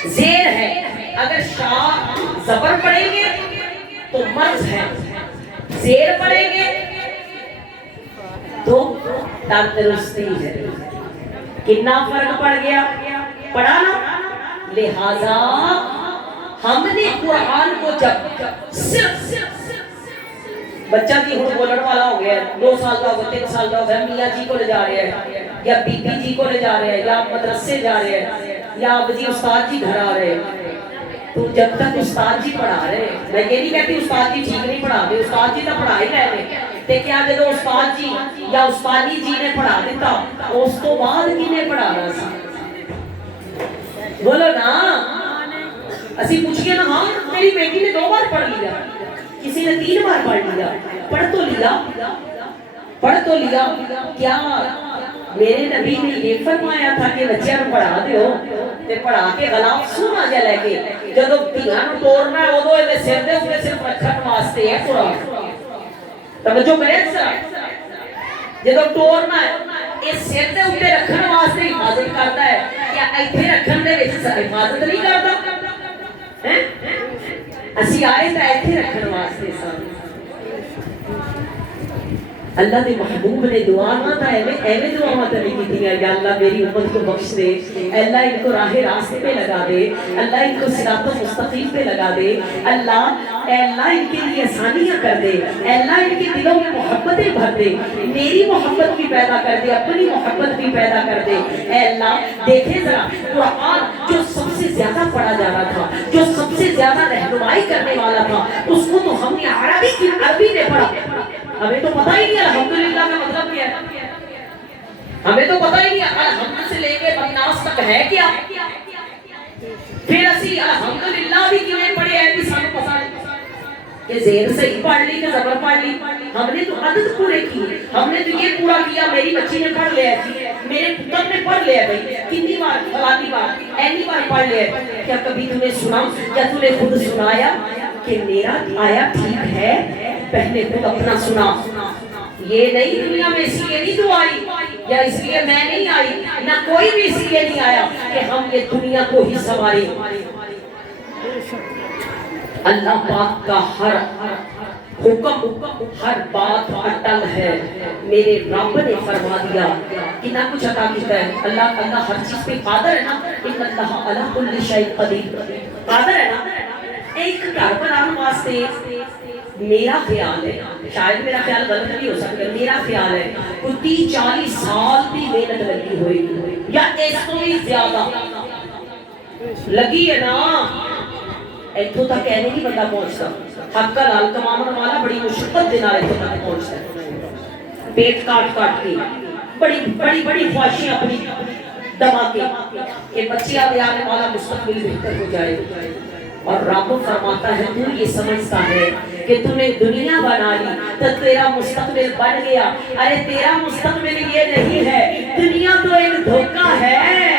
زیر ہے. اگر شاہ زبر پڑھیں گے تو مرض ہے, زیر پڑھیں گے تو تندرستی ہے. کتنا فرق پڑ گیا, پڑھا نا. لہذا ہم نے قرآن کو جب صرف بچہ کی ہوں بولن والا ہو گیا, 2 سال کا ہو گیا, 3 سال کا ہو گیا, میاں جی کو لے جا رہے ہیں یا بی بی جی کو لے جا رہے ہیں یا مدرسے جا رہے ہیں یا اب جی استاد جی گھر آ رہے ہیں, تو جب تک استاد جی پڑھا رہے ہیں, میں یہ نہیں کہتی استاد جی ٹھیک نہیں پڑھا رہے, استاد جی تو پڑھا ہی رہے ہیں, لیکن آج جب استاد جی یا استادی جی نے پڑھا دیتا اس کو بعد کی نے پڑھا رہا سا, بولو نا. اسی پوچھ کے نا ہاں میری بیٹی نے 2 بار پڑھ لیا, کسی نے 3 بار پڑھ لیا, پڑھ تو لیا. کیا میرے نبی نے یہ فرمایا تھا کہ بچیاں کو پڑھا دیو تے پڑھا کے غلاف سونا جا لے کے جدو دھیاں نو توڑنا ہے ادو اے سر دے اوپر صرف رکھن واسطے ہے قرآن. توجہ کرے ذرا, جدو توڑنا ہے اے سر دے اوپر رکھن واسطے حفاظت کرتا ہے, کیا ایتھے رکھن دے وچ حفاظت نہیں کرتا ہیں. اسی آئے تے ایتھے رکھن واسطے سن. اللہ دے محبوب نے دعا نہ تھا ایویں دعا تے نہیں کیتیاں, یا اللہ میری امت کو بخش دے, اللہ ان کو راہ راستے پہ لگا دے, اللہ ان کو صراط مستقیم پہ لگا دے, اللہ اے اللہ ان کے لیے آسانیاں کر دے, اے اللہ ان کے دلوں میں محبتیں بھر دے, میری محبت بھی پیدا کر دے, اپنی محبت بھی پیدا کر دے. اے اللہ دیکھیں ذرا قرآن جو سب سے زیادہ پڑھا جا رہا تھا, جو سب سے زیادہ رہنمائی کرنے والا تھا, اس کو تو ہم نے عربی میں پڑھا, ہمیں تو پتہ ہی نہیں الحمدللہ کا مطلب کیا ہے. ہمیں تو پتہ ہی نہیں الحمد سے لے کے الناس تک ہے کیا. پھر اسی الحمدللہ بھی کیوں پڑھے ہیں کہ سانو پتہ نہیں کہ زیر صحیح پڑھ لی کہ زبر پڑھ لی. ہم نے تو عدد پورے کیے, ہم نے تو یہ پورا کیا میری بچی نے پڑھ لیا جی, میرے پتر نے پڑھ لیا بھائی, کتنی بار فلانی بار اینی بار پڑھ لیا. کیا کبھی تم نے سنا یا تم نے خود سنایا کہ میرا آیا ٹھیک ہے, پہلے خود اپنا سنا. یہ نہیں دنیا میں اس لیے نہیں تو آئی یا اس لیے میں نہیں آئی, نہ کوئی بھی اس لیے نہیں آیا کہ ہم یہ دنیا کو ہی سنواریں. اللہ پاک کا ہر حکم ہر بات اٹل ہے. میرے رب نے فرما دیا کتنا کچھ عطا کیتا ہے. اللہ ہر چیز پہ قادر ہے نا. ان اللہ علی کل شیء قدیر, قادر ہے نا. ایک گھر بنانے واسطے میرا خیال ہے, شاید میرا خیال غلط نہیں ہو سکتا, میرا خیال ہے کوئی 30-40 سال بھی محنت لگی ہوئی یا اس کو بھی زیادہ لگی ہے نا. ایتھوں تک کہنے نہیں بندہ پہنچتا. حق کا لال کمانے والا بڑی مشقت دے نال ایتھوں تک پہنچتا ہے, پیٹ کاٹ کاٹ کے بڑی بڑی بڑی خواہشیں اپنی دبا کے کہ بچیاں بیانے والا مستقبل بہتر ہو جائے. اور رب فرماتا ہے تو یہ سمجھتا ہے کہ تو نے دنیا بنا لی تو تیرا مستقبل بن گیا. ارے تیرا مستقبل یہ نہیں ہے, دنیا تو ایک دھوکہ ہے.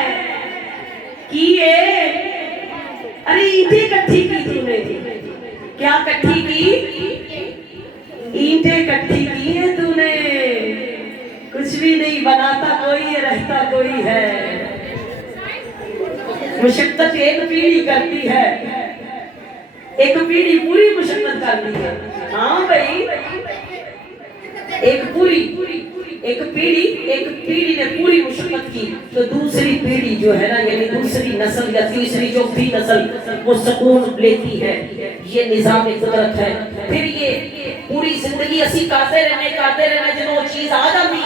کیے ارے اینٹیں کٹھی کی تو نے, کیا کٹھی کی, اینٹیں کٹھی کی ہے تو نے. کچھ بھی نہیں بناتا کوئی ہے, رہتا کوئی ہے. مشقت ایک پیڑھی کرتی ہے, ایک پیڑھی پوری مشقت کرتی ہے. ہاں بھائی, ایک پیڑھی نے پوری مشقت کی تو دوسری پیڑھی جو ہے نا, یعنی دوسری نسل یا تیسری چوتھی نسل وہ سکون لیتی ہے. یہ نظام قدرت ہے. پھر یہ پوری زندگی اسی کرتے رہنے جب وہ چیز آ جاتی,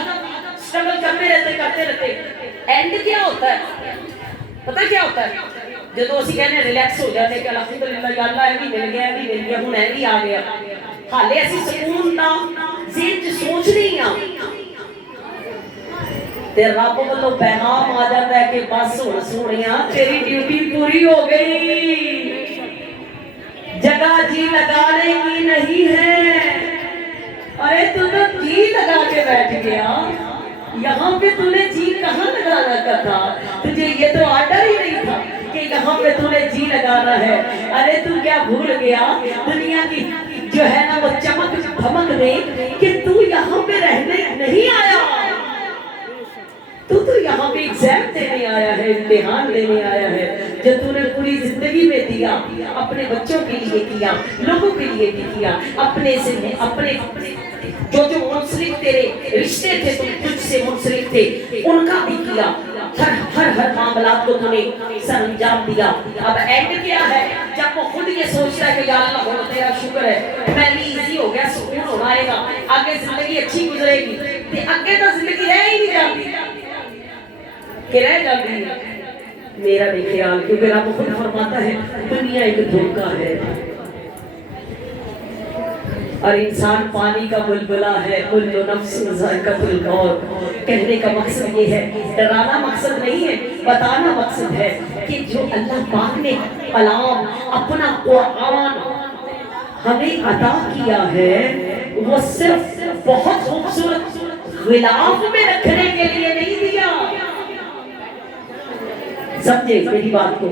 اسٹرگل کرتے رہتے اینڈ کیا ہوتا ہے پتہ کیا ہوتا ہے؟ جدو اسی کہنے ریلیکس ہو جاتے کہ الحمدللہ یا اللہ یہ بھی مل گیا ہوں یہ بھی آ گیا, حالے اسی سکون دا ذہن چ سوچ نہیں آ تے رب والوں پیغام آ جاتا ہے کہ بس ہن سونیاں تیری ڈیوٹی پوری ہو گئی, جگہ جی لگانے کی نہیں ہے. ارے تو جی لگا کے بیٹھ گیا, یہاں پہ تو نے جی کہاں لگانا کا تھا, تجھے یہ تو آرڈر ہی نہیں تھا کہ یہاں پہ تو نے جی لگانا ہے. ارے تو کیا بھول گیا دنیا کی جو ہے نا وہ چمک دھمک میں کہ تو یہاں پہ رہنے نہیں آیا, تو یہاں پہ ایگزام دینے آیا ہے, امتحان لینے آیا ہے. جو تو نے پوری زندگی میں دیا, اپنے بچوں کے لیے کیا, لوگوں کے لیے بھی کیا, اپنے سے اپنے جو منسلک تیرے رشتے تھے تجھ سے منسلک تھے ان کا بھی کیا. ہر معاملات کو تو نے سر انجام دیا. اب اینڈ کیا ہے جب وہ خود یہ سوچتا ہے کہ یا اللہ بہت تیرا شکر ہے میں بھی ایزی ہو گیا, سکون ہونا آئے گا, آگے زندگی اچھی گزرے گی. تے آگے تو زندگی رہ ہی نہیں جاتی کہ رہ جاتی ہے. میرا نہیں خیال, کیونکہ رب خود فرماتا ہے دنیا ایک دھوکہ ہے اور انسان پانی کا بلبلا ہے. کل نفس ذائقۃ الموت. کہنے کا مقصد یہ ہے, ڈرانا مقصد نہیں ہے, بتانا مقصد ہے کہ جو اللہ پاک نے کلام اپنا قرآن ہمیں عطا کیا ہے وہ صرف بہت خوبصورت غلاف میں رکھنے کے لیے نہیں دیا. سمجھے میری بات کو,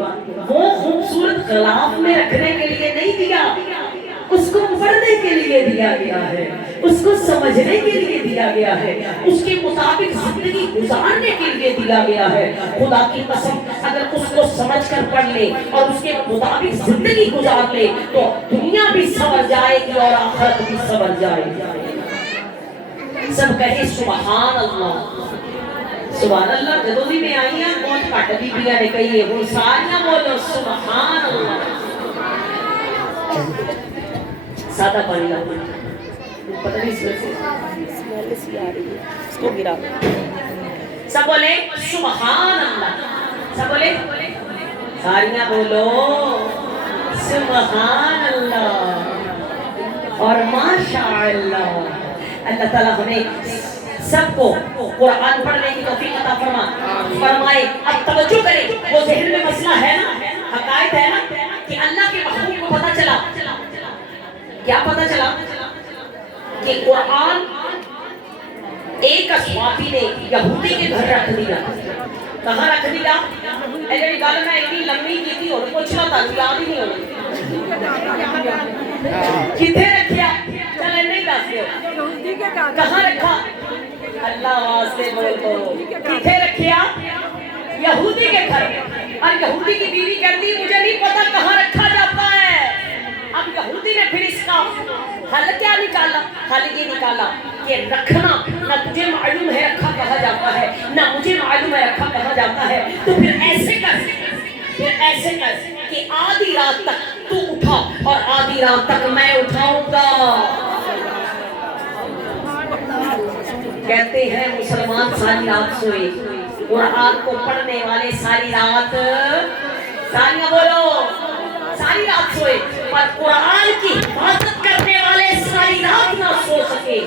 وہ خوبصورت غلاف میں رکھنے کے لیے نہیں دیا, اس کو پڑھنے کے لیے دیا گیا ہے, اس کو سمجھنے کے لیے دیا گیا ہے, اس کے مطابق زندگی گزارنے کے لیے دیا گیا ہے. خدا کی قسم اگر اس کو سمجھ کر پڑھ لے اور اس کے مطابق زندگی گزار لے تو دنیا بھی سنور جائے گی اور آخرت بھی سنور جائے گی. سب کہے سبحان اللہ. سبحان اللہ جدوں بھی میں آئی ہوں بہت کٹ بیبیاں نے کہی ہے, وہ ساریاں بولو سبحان اللہ. سادہ پانی لا پتہ نہیں اسمیل سی آ رہی ہے, اس کو گرا. سب بولے سبحان اللہ, سب بولے ساریاں بولو سبحان اللہ اور ماشاء اللہ. اللہ تعالیٰ ہمیں سب کو قرآن پڑھنے کی توفیق عطا فرمائے. اب توجہ کریں, وہ ذہن میں مسئلہ ہے نا, حقائق ہے نا کہ اللہ کے محبوب کو پتہ چلا, کیا پتہ چلا کہ قرآن ایک اسواپی نے یہودی کے گھر رکھ دیا. کہاں رکھ دیا؟ ایسی گل میں اتنی لمبی کی تھی اور پوچھنا تھا, یاد ہی نہیں ہونا. کتنے رکھیا؟ چل نہیں دس دو کہاں رکھا. اللہ واسطے بول دو, کتنے رکھیا؟ یہودی کے گھر. اور یہودی کی بیوی کہتی مجھے نہیں پتا کہاں رکھا جاتا ہے. اب یہودی نے پھر اس کا حل کیا نکالا؟ حل یہ نکالا کہ رکھنا نہ تجھے معلوم ہے رکھا کہا جاتا ہے, نہ مجھے معلوم ہے رکھا کہا جاتا ہے. تو پھر ایسے کر کہ آدھی رات تک تو اٹھا اور آدھی رات تک میں اٹھاؤں گا. کہتے ہیں مسلمان ساری رات سوئے, قرآن کو پڑھنے والے ساری رات, ساریاں بولو, ساری رات سوئے, پر قرآن کی حفاظت کرنے والے ساری رات نہ سو سکے.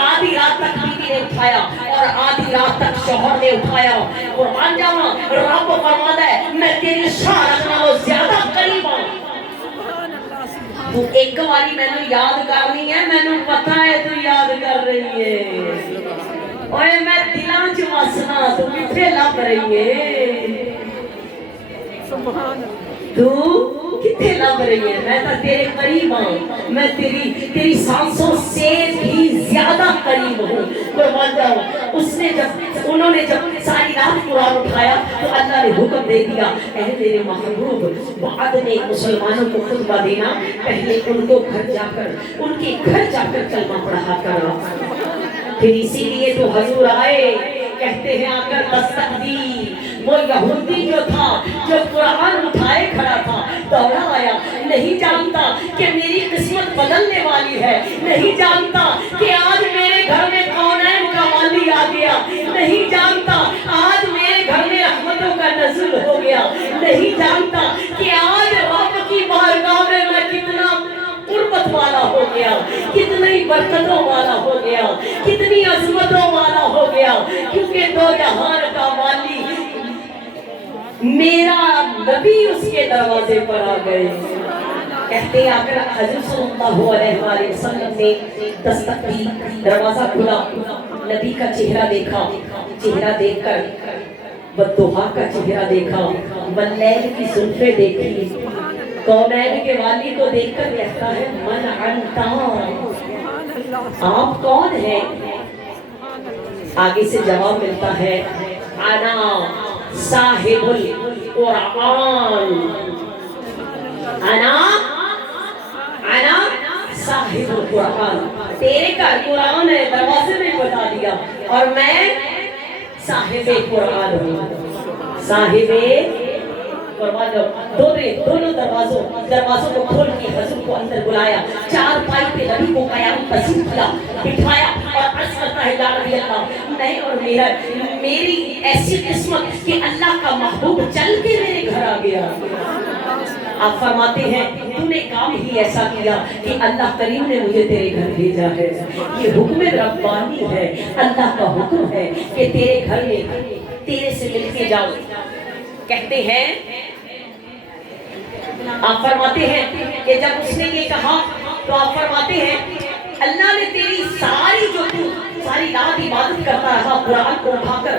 آدھی رات تک بیوی نے اٹھایا اور آدھی رات تک شوہر نے اٹھایا. قرآن جانا رب فرماتا ہے میں تیری شاعر نالوں زیادہ قریب ہوں. تو ایک باری میں نے یاد کرنی ہے, میں نے پتا ہے تو یاد کر رہی ہے. اوے میں دلاں چ وسنا تو کتھے لب رہی ہے. تو کتنے لگ رہی ہے؟ میں تو تیرے قریب ہوں, میں تیری سانسوں سے بھی زیادہ قریب ہوں. قربان جاؤ, انہوں نے جب ساری رات قرآن اٹھایا تو اللہ نے حکم دے دیا اے میرے محبوب بعد میں مسلمانوں کو خطبہ دینا, پہلے ان کے گھر جا کر کلمہ پڑھا کرا. پھر اسی لیے تو حضور آئے, کہتے ہیں آ کر دستک دی. وہ یہودی جو تھا جو قرآن اٹھائے کھڑا تھا دوڑا آیا, نہیں جانتا کہ میری قسمت بدلنے والی ہے, نہیں جانتا کہ آج میرے گھر میں کونین کا والی آ گیا, نہیں جانتا آج میرے گھر میں رحمتوں کا نزول ہو گیا, نہیں جانتا کہ آج رب کی بارگاہ میں کتنا قربت والا ہو گیا, کتنی برکتوں والا ہو گیا, کتنی عظمتوں والا ہو گیا, کیونکہ دو جہان کا والی میرا نبی اس کے دروازے پر آ گئے. کہتے ہیں اگر حضرت صلی اللہ علیہ وسلم نے دستک دی, دروازہ کھلا, نبی کا چہرہ دیکھا, چہرہ دیکھ کر بددعا کا چہرہ دیکھا, واللیل کی زلفیں دیکھی, کونین کے والی کو دیکھ کر کہتا ہے من انتا, آپ کون ہیں؟ آگے سے جواب ملتا ہے انا صاحب القرآن, انا صاحب القرآن. تیرے کا قرآن ہے, دروازے میں بتا دیا, اور میں صاحب قرآن ہوں. صاحب قرآن. دونوں دروازوں کو کھول کے حضور کو اندر بلایا, چار پائی پہ نبی کو قیام پذیر کیا, بٹھایا اور عرض کرتا ہے یا نبی اللہ, نہیں اور میری ایسی قسمت کہ اللہ کا محبوب چل کے میرے گھر آ گیا. آپ فرماتے ہیں تو نے کام ہی ایسا کیا کہ اللہ کریم نے مجھے تیرے گھر بھیجا ہے. یہ حکم ربانی ہے, اللہ کا حکم ہے کہ تیرے گھر میں تیرے سے مل کے جاؤ. کہتے ہیں آپ فرماتے ہیں کہ جب اس نے یہ کہا تو آپ فرماتے ہیں اللہ نے تیری ساری رات عبادت کرتا رہا قرآن کو اٹھا کر,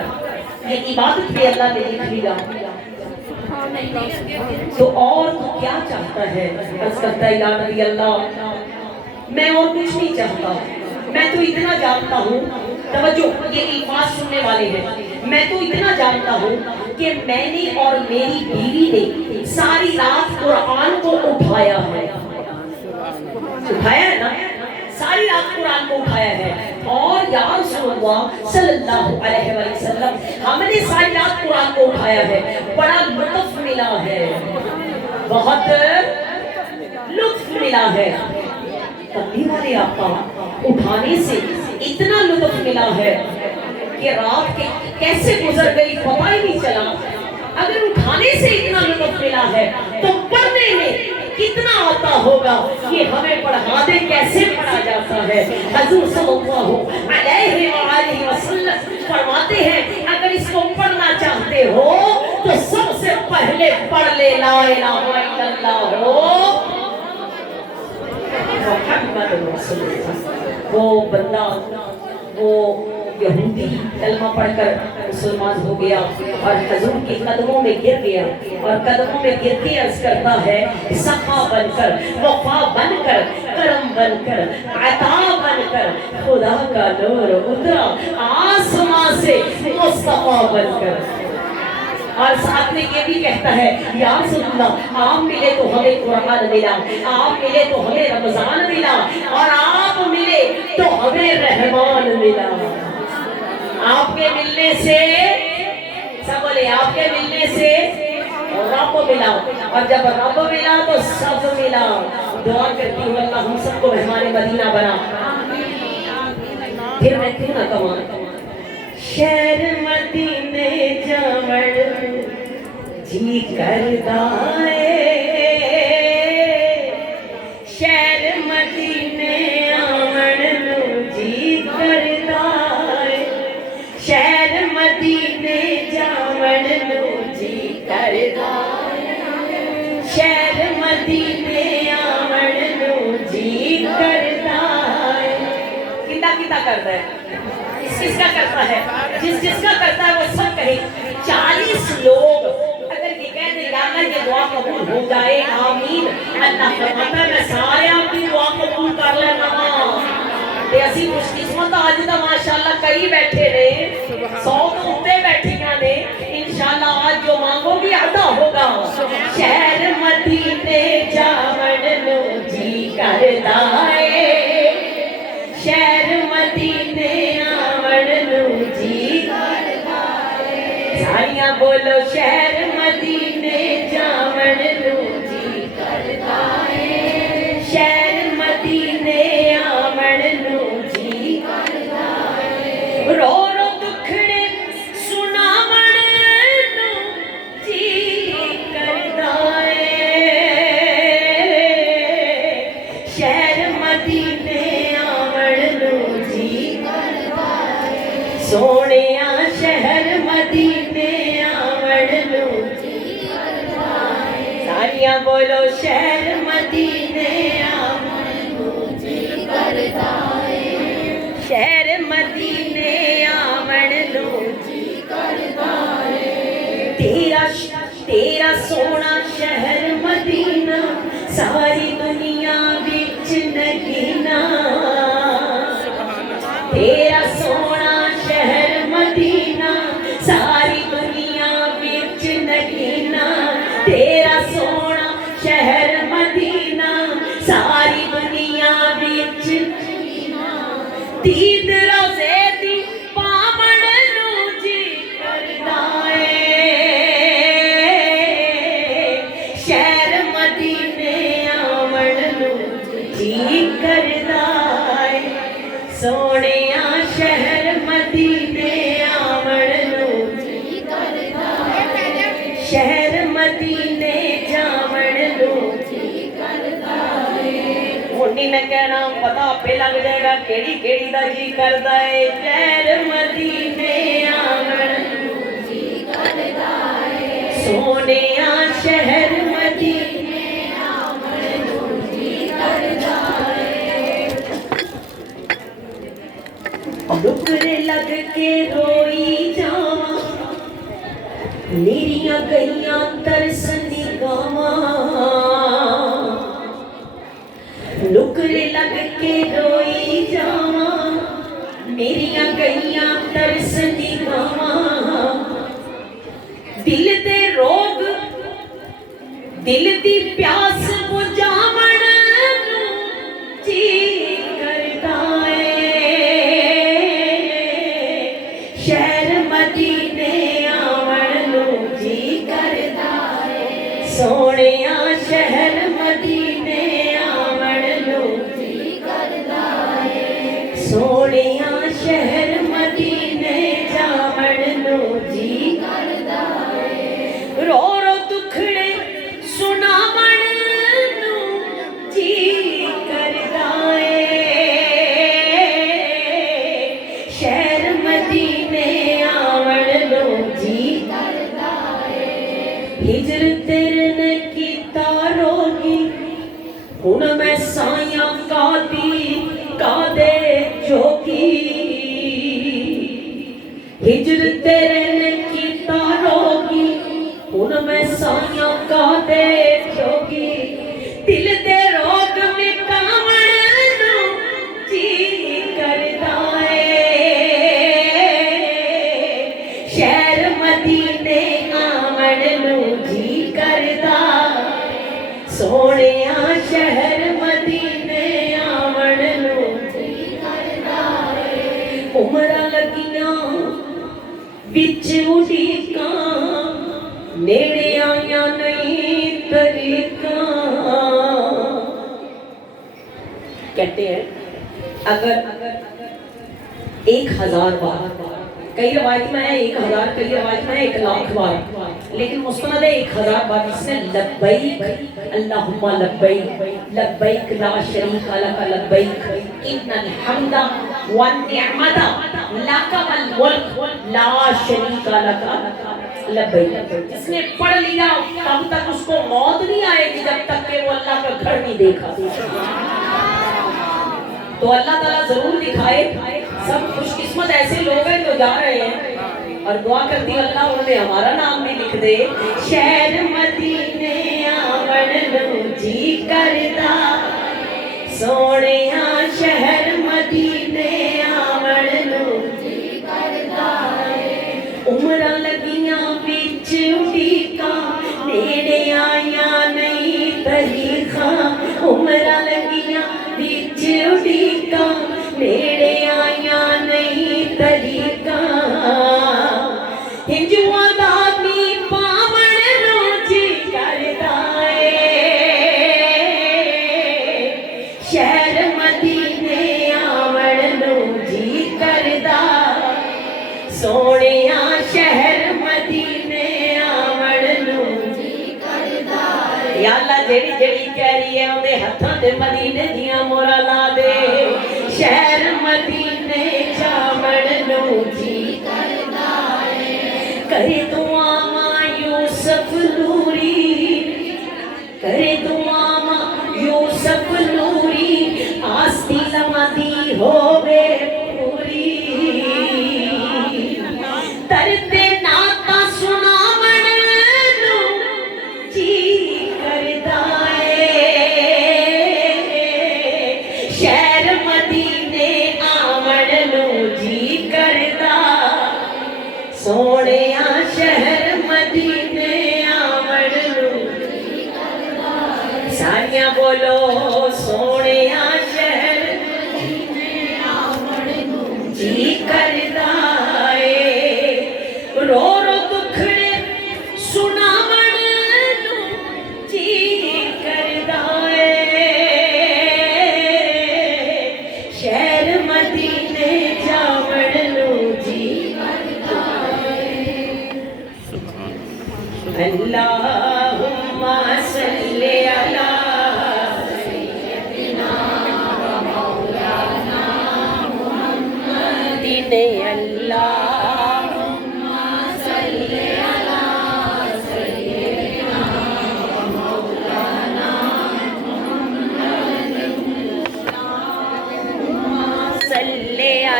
یہ عبادت بھی اللہ نے لکھ لیا. تو اور تو کیا چاہتا ہے؟ عرض کرتا ہے یا نبی اللہ میں اور کچھ نہیں چاہتا, میں تو اتنا جانتا ہوں, توجہ یہ الفاظ سننے والے ہیں, میں تو اتنا جانتا ہوں کہ میں نے اور میری بیوی نے ساری رات قرآن کو اٹھایا ہے نا, ساری رات قرآن کو اٹھایا ہے. اور یا رسول اللہ صلی اللہ علیہ وسلم ہم نے ساری رات قرآن کو اٹھایا ہے, بڑا لطف ملا ہے, بہت لطف ملا ہے. تبلیغ والے آقا اٹھانے سے اتنا لطف ملا ہے کہ رات کے کیسے گزر گئی پتہ ہی نہیں چلا. اگر اٹھانے سے اتنا لطف ملا ہے تو پڑھنے میں کتنا آتا ہوگا یہ ہمیں پڑھا دے کیسے پڑھا جاتا ہے۔ حضور صلی اللہ علیہ وآلہ وسلم فرماتے ہیں اگر اس کو پڑھنا چاہتے ہو تو سب سے پہلے پڑھ لے لا الہ الا اللہ محمد رسول اللہ۔ وہ بندہ وہ یہودی کلمہ پڑھ کر مسلمان ہو گیا اور حضور کے قدموں میں گر گیا اور قدموں میں گر کے عرض کرتا ہے سخا بن کر، وفا بن کر، کرم بن کر، عطا بن کر خدا کا نور اترا آسمان سے مصطفیٰ بن کر۔ اور ساتھ میں یہ بھی کہتا ہے یا رسول اللہ آپ ملے تو ہمیں قرآن ملا، آپ ملے تو ہمیں رمضان ملا، اور آپ ملے تو ہمیں رحمان ملا۔ آپ کے ملنے سے سب بولے آپ کے ملنے سے رب ملا، اور جب رب ملا تو سب ملا۔ دعا کرتی ہوں اللہ ہم سب کو مہمان مدینہ بنا۔ پھر میں کیوں نہ کہوں شہر مدینے جاون جی کردا اے، شہر مدینے آون نوں جی کردا اے، شہر مدینے جاون نوں جی کردا اے، شہر مدینے آون نوں جی کردا اے۔ کتا کرتا ہے؟ کس کا کرتا ہے؟ جس کا کرتا ہے وہ سب کہے 40 لوگ اگر یہ کہہ دیں یا اللہ یہ دعا قبول ہو جائے آمین، اللہ فرماتا ہے میں سارے آپ کی دعا قبول کر لینا۔ تے اسی خوش قسمت آج دا ماشاءاللہ کئی بیٹھے نے 100 تو اتے بیٹھیاں نے، انشاءاللہ آج جو مانگو بھی عطا ہوگا۔ شہر مدینے جاون نوں جی کردا اے، شہر مدینے آون نوں جی کردا اے، ساریاں بولو شہر مدینے جاون نوں جی کردا اے، شہر مدینے آون نوں جی کردا اے، رو رو دکھڑے سناون نوں جی کردا اے، شہر مدینے سونیا شہر مدینے آون نوں جی کردا اے، ساریاں بولو شہر مدینے آون نوں جی کردا اے، شہر مدینے آون نوں جی کردا اے، تیرا سونا شہر مدینہ ساری دنیا وچ نگینا، تیرا سونا شہر مدینہ ساری دنیا وچ نگینا، تیرا سونا شہر مدینہ ساری دنیا وچ نگینا، دید روزے دی پاون نوں جی کردا اے، شہر مدینے آون نوں جی کردا اے، سونیا شہر مدینے آون نوں جی کردا اے، شہر مدینے جاون نوں جی کردا اے۔ ہونی میں کہنا پتہ پہ لگ جائے گا کیڑی کیڑی دا جی کردا اے، شہر مدینے آون نوں جی کردا اے، سونیا شہر مدینے آون نوں جی کردا اے، نکرے لگ کے روئی جاواں میریاں گئیاں ترس نگاواں، نکرے لگ کے روئی جاواں میریاں گئیاں ترس نگاواں، دل دے روگ دل دی پیاس بجھاون نوں جی کردا اے، شہر مدینے آون نوں جی کردا اے، سونیا شہر مدینے آون نوں جی کردا اے، سونیا شہر مدینے جاون نوں جی کردا اے، رو رو دکھڑے سناون ہن میں سایاں کادے جوگی ہجر تیرے نے کیتا روگی ہن میں سایاں کادے جوگی دل دے روگ مٹاون نوں جی کردا اے شہر مدینے آمن نوں جی کردا سونیا شہر مدینے آمن نوں جی کردا عمراں لگیاں وچ اڈیکاں نیڑے آیاں نہیں طریقاں کہتے ہیں اگر 1000 بار کئی روایت میں ہے 1000 کئی روایت میں 1,00,000 بار لیکن مستند ہے 1000 بار جس نے لبیک اللہم لبیک لبیک لا شریک لک لبیک ان الحمد والنعمت لک والملک لا شریک لک لبیک جس نے پڑھ لیا تب تک اس کو موت نہیں آئے گی جب تک کہ وہ اللہ کا گھر نہیں دیکھا تو اللہ تعالیٰ ضرور دکھائے سب خوش قسمت ایسے لوگ ہیں جو جا رہے ہیں اور دعا کرتی اللہ انہوں نے ہمارا نام بھی لکھ دے شہر مدینے آمن نوں جی کردا سونیا شہر مدینے آمن نوں جی کردا عمراں لگیاں وچ اڈیکاں نیڑے آیاں نہیں طریقاں عمراں لگیاں وچ اڈیکاں نیڑے آیاں نہیں طریقاں ہنجواں دا نی پاون نوں جی کردا اے شہر مدینے آمن نوں جی کردا سونیا شہر مدینے آمن نوں جی کردا یا اللہ جیڑی جیڑی کہہ رہی ہے اودے ہتھاں تے مدینے دیاں مورا لا دے شہر مدینے جامن نوں جی کردا اے کرے دعاواں یوسف نوری کرے دعاواں یوسف نوری آستی لمدی ہووے پوری درد ناتا سناون نوں جی کردا اے شہر مدینے آمن نوں جی کردا سونیا شہر مدینے آمن نوں جی کردا ساریاں بولو سونیا شہر مدینے آمن نوں جی کردا رو رو دکھڑے سناون نوں جی کردا اے شہر مدینے جاون نوں جی کردا اے اللہم صلی علی سیدنا و مولانا محمد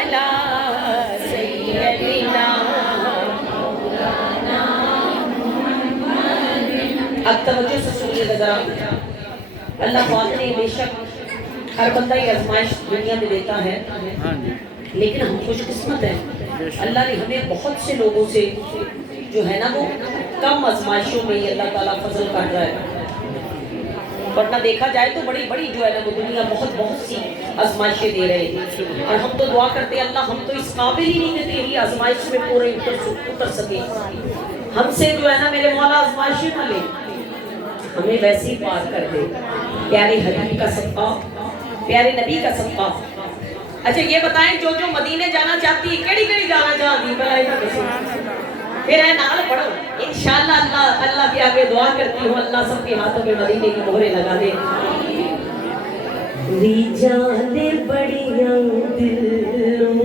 اللہ اب توجہ سے سنیے ذرا اللہ پاک نے بے شک ہر بندہ یہ آزمائش دنیا میں دیتا ہے لیکن ہم خوش قسمت ہیں اللہ نے ہمیں بہت سے لوگوں سے جو ہے نا وہ کم آزمائشوں میں اللہ تعالیٰ فضل کر رہا ہے ورنہ دیکھا جائے تو بڑی بڑی جو ہے نا وہ دنیا بہت سی آزمائشیں دے رہے ہیں اور ہم تو دعا کرتے ہیں اللہ ہم تو اس قابل ہی نہیں کہ تیری آزمائش میں پورے اتر سکے ہم سے جو ہے نا میرے مولا آزمائشیں نہ لے ہمیں ویسے ہی پار کر دے پیارے حبیب کا صدقہ پیارے نبی کا صدقہ اچھا یہ بتائیں جو مدینے جانا چاہتی ہے کیڑی کیڑی جانا چاہتی پھر ہے نال پڑھو انشاءاللہ اللہ کے آگے دعا کرتی ہوں اللہ سب کے ہاتھوں میں مدینے کی مہریں لگا دے دی جانے بڑیاں دلوں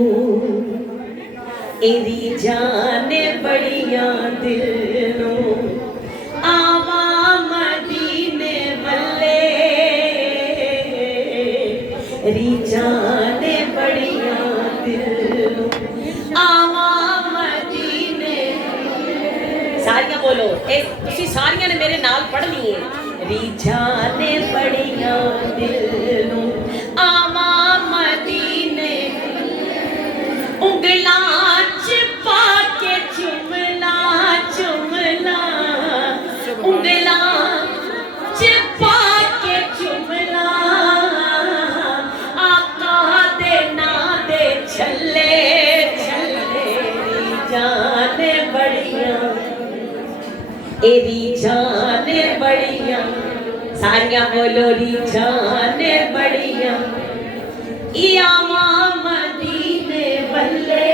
ایدی جانے بڑیاں دلوں آوا مدینے والے ریجانے بڑیاں دل آواں مدینے ساریاں بولو تسی ساریاں نے میرے نال پڑھنی ہے ریجانے بڑیاں دل آواں مدینے انگلاں چپا کے چملا چملا انگلاں چپا کے چملا آقا دے نا دے چھلے چھلے ریجانے بڑیاں ریجانے بڑیاں ساریاں بولو ریجانے بڑیاں آواں مدینے والے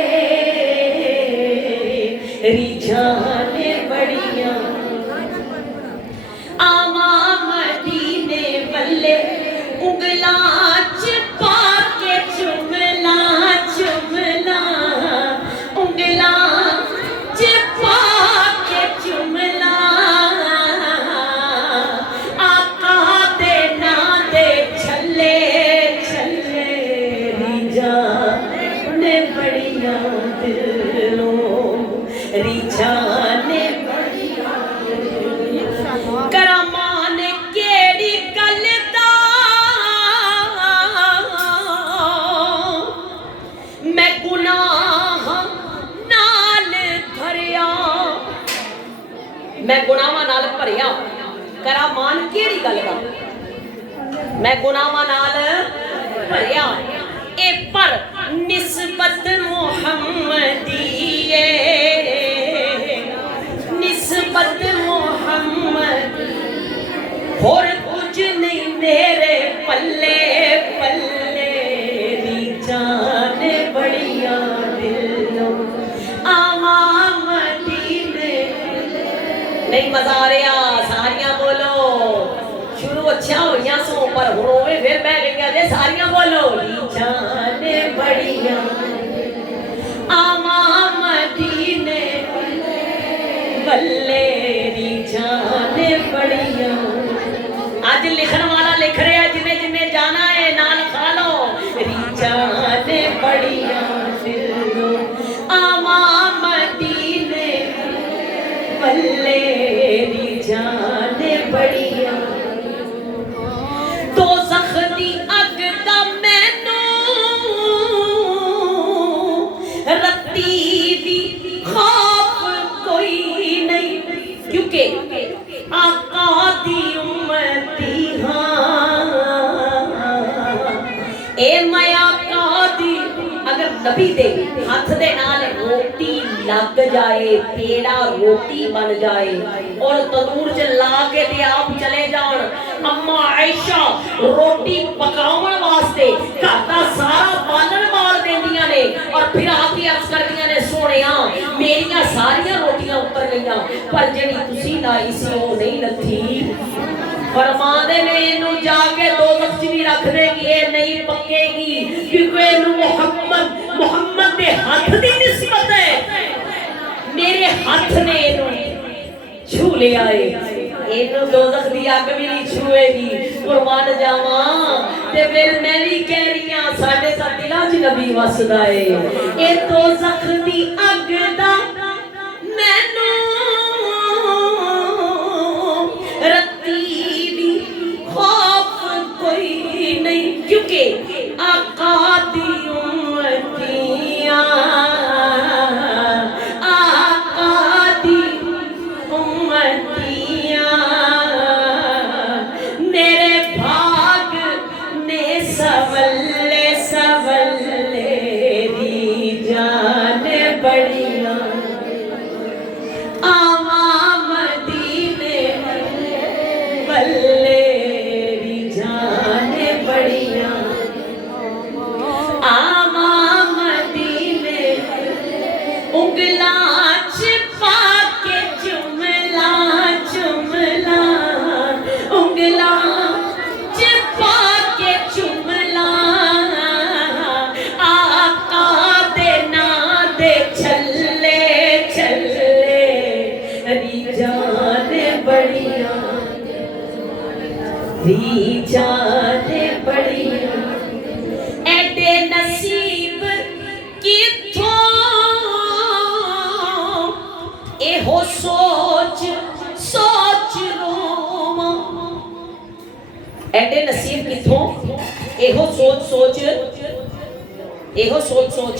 ریجانے بڑیاں آواں مدینے والے انگلاں چپا کے چملا چملا انگلاں چپا کے چملا آقا دے نا دے چھلے چھلے ریجانے بڑیاں دلوں ریجانے کرامان کیڑی گل دا میں گناہ نال بھریا میں گناہاں نال بھریا کرامان کیڑی گل دا میں گناہاں نال بھریا اے پر نسبت محمدی نسبت محمد اور کچھ نہیں میرے پلے پلے ریجانے بڑیاں دلوں آواں مدینے نہیں مزہ آ رہا ساریاں بولو شروع اچھا ہوئیاں سو پر ہوئے پھر میں گئی دے ساریاں بولو ریجانے بڑیاں آواں مدینے بلے ریجانے بڑیاں آج لکھن والا لکھ رہے ہیں جنہیں جنہیں جانا ہے نال کھا لو ریجانے بڑیاں دلوں آواں مدینے بلے ریجانے بڑیاں دوزخ دی اگ دا مینوں رتی دی خوف کوئی نہیں کیونکہ آقا دی امتی ہاں اے میں آقا دی اگر نبی دے ہاتھ دے نال روٹی لگ جائے پیڑا روٹی بن جائے اور تنور چ لا کے تے آپ چلے جان اما عائشہ روٹی پکاون واسطے گھر دا سارا بالن مار دیندیاں نے اور پھر آ کے عرض کردیاں نے سونیاں میریاں ساریاں روٹیاں اتر گئیاں پر جڑی تسی لائی سی او نہیں لتھی فرماندے نے اینو جا کے دوزخ چ بھی رکھ دے گی اے نہیں پکے گی کیونکہ اینو محمد دے ہاتھ دی نسبت ہے میرے ہاتھ نے اینو چھو لیا ہے اینو دوزخ دی اگ بھی نہیں چھوئے گی قربان جاواں تے پھر میں بھی کہہ رہی ہاں ساڈے تاں دلاں وچ نبی وسدا ہے اے دوزخ دی اگ دا مینوں رتی دی خوف کوئی نہیں کیونکہ آقا دی امتیاں آقا دی امتیاں میرے بھاگ نے سولے سولے ریجانے بڑیاں آواں مدینے بلے ریجانے بڑیاں ਇਹੋ ਸੋਚ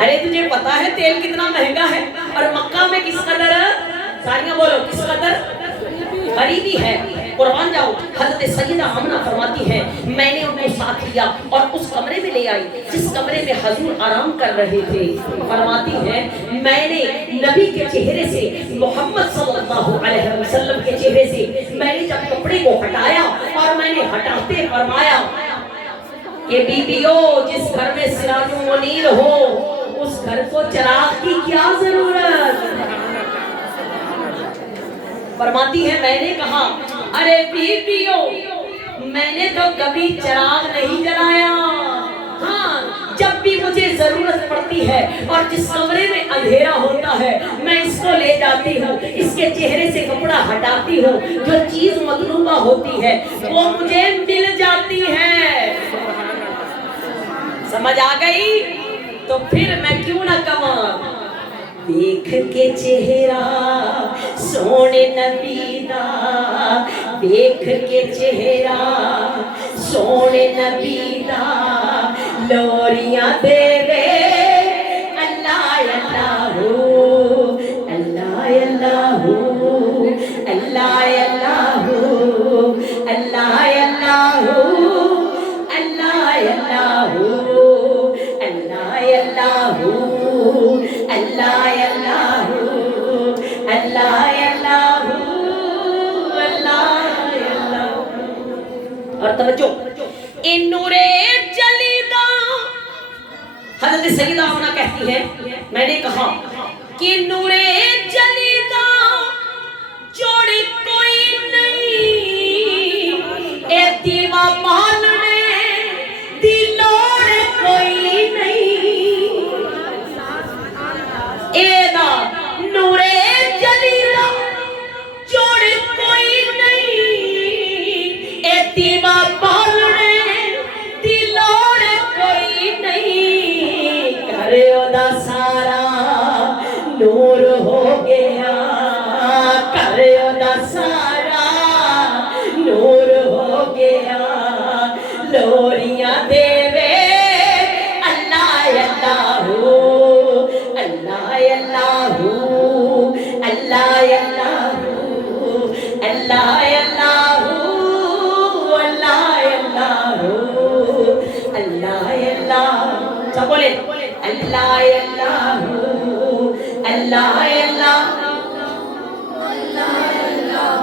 ارے تجھے پتا ہے تیل کتنا مہنگا ہے اور مکہ میں کس قدر ساریاں بولو کس قدر غریبی ہے. قربان جاؤ حضرت سیدہ آمنہ فرماتی ہے میں نے ان کو ساتھ لیا اور اس کمرے میں لے آئی جس کمرے میں حضور آرام کر رہے تھے. فرماتی ہے میں نے نبی کے چہرے سے محمد صلی اللہ علیہ وسلم کے چہرے سے میں نے جب کپڑے کو ہٹایا اور میں نے ہٹاتے فرمایا کہ بیویو جس گھر میں سراج منیر ہو اس گھر کو چراغ کی کیا ضرورت. فرماتی ہے میں نے کہا ارے بیویو میں نے تو کبھی چراغ نہیں جلایا. ہاں جب بھی مجھے ضرورت پڑتی ہے اور جس کمرے میں اندھیرا ہوتا ہے میں اس کو لے جاتی ہوں اس کے چہرے سے کپڑا ہٹاتی ہوں جو چیز مطلوبہ ہوتی ہے وہ مجھے مل جاتی ہے. سمجھ آ گئی؟ تو پھر میں کیوں نہ کہاں دیکھ کے چہرہ سونے نبی دا دیکھ کے چہرہ سونے نبی دا لوریاں دے وے اللہ اللہ اللہ اللہ اللہ اللہ اللہ اللہ اللہ اللہ. اور توجہ اے نور جلیدہ حضرت سیدہ آمنہ کہتی ہے میں نے کہا کہ نور جلیدہ جوڑی کوئی نہیں اے دیوا پالنے دی لوڑ کوئی نہیں اے دا نور جلیدہ جوڑی کوئی نہیں اے دیوا پالنے دی لوڑ کوئی نہیں کرے دا سارا نور ہو گیا کرے دا سارا نور ہو گیا لوریاں دے وے اللہ اللہ اللہ اللہ اللہ اللہ اللہ اللہ اللہ اللہ سب بولے اللہ اللہ اللہ اللہ.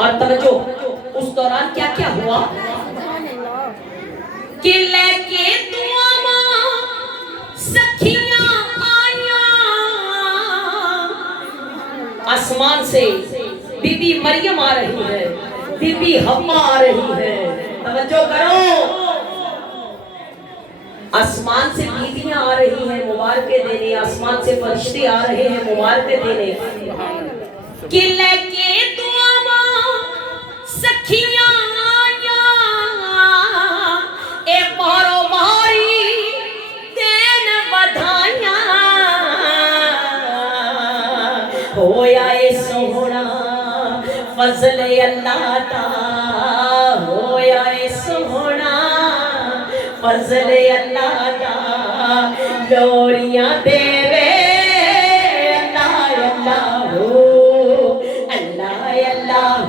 اور توجہ اس دوران کیا کیا ہوا کہ لے کے دعا سکھیاں آئیاں آسمان سے بی بی مریم آ رہی ہے بی بی حوا آ رہی ہے. توجہ کرو آسمان سے بیویاں آ رہی ہیں مبارکے دینے آسمان سے فرشتے آ رہے ہیں مبارکے دینے کہ لے کے دعا سکھیاں آئیاں اے بارو باری دین بدھائیاں ہویا اے سونا فضل اللہ تا ہویا اے سونا فضل اللہ دا لوریاں دے وے اللہ اللہ اللہ اللہ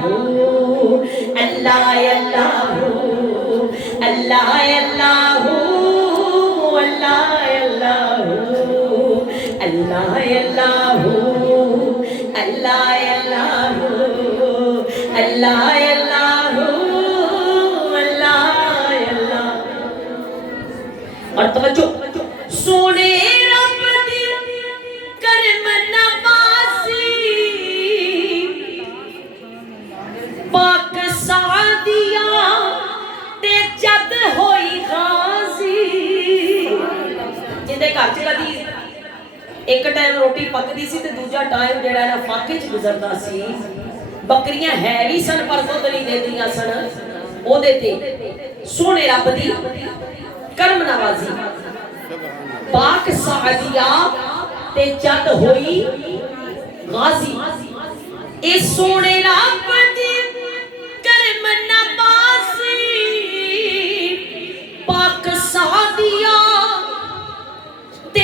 اللہ اللہ اللہ اللہ اللہ اور توجہ سونے رب دی کرم نوازی پاک سعدیہ تے جد ہوئی غازی جندے گھر چ کدی ایک ٹائم روٹی پکدی سی تے دوجا ٹائم جڑا ہے فاقے چ گزردا سی بکریاں ہے وی سن پر دودھ نہیں دیندیاں سن او دے تے سونے رب دی کرم نوازی پاک سعدیہ تے جد ہوئی غازی اے سونے رب دی کرم نوازی پاک سعدیہ تے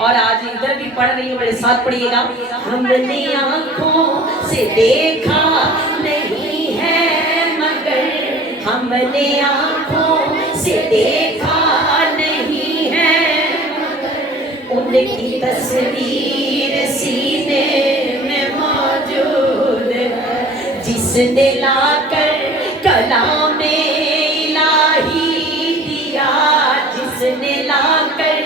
اور آج ادھر بھی پڑھ رہی ہوں، میرے ساتھ پڑھیے گا. ہم نے آنکھوں سے دیکھا نہیں ہے مگر، ہم نے آنکھوں سے دیکھا نہیں ہے ان کی تصویر سینے میں موجود ہے. جس نے لا کر کلام الہی دیا، جس نے لا کر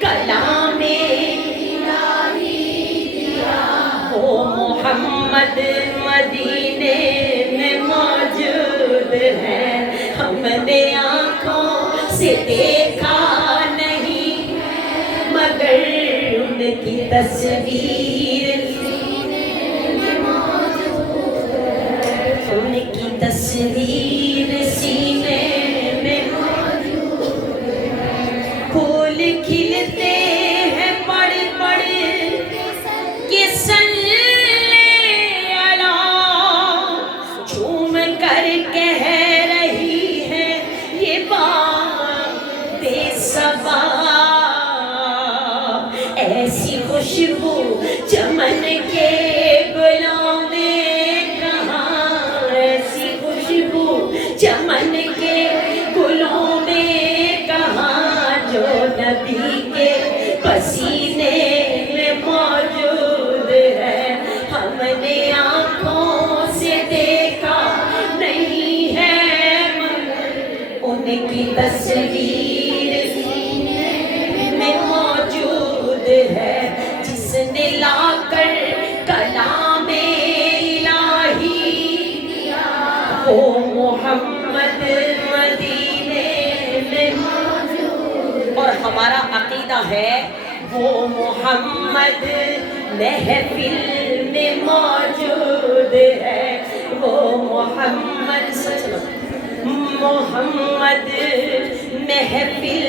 کلام الہی دیا، وہ محمد مدینے میں موجود ہے. ہم نے آنکھوں سے دیکھا نہیں مگر ان کی تصویر ان کی تصویر سینے میں موجود ہے. پھول کھلتے ہیں پڑھ پڑھ کے صلی علی، جھوم کر کہہ رہی ہے یہ بات صبا. ایسی خوشبو چمن کے گلوں میں کہاں، ایسی خوشبو چمن کے گلوں میں کہاں، جو نبی کے پسینے میں موجود ہے. ہم نے آنکھوں سے دیکھا نہیں ہے مگر ان کی تصویر میں موجود ہے. جس نے لا کر کلام الہی دیا، وہ محمد مدینے میں موجود. اور ہمارا عقیدہ ہے وہ محمد محفل میں موجود ہے. وہ محمد محمد محفل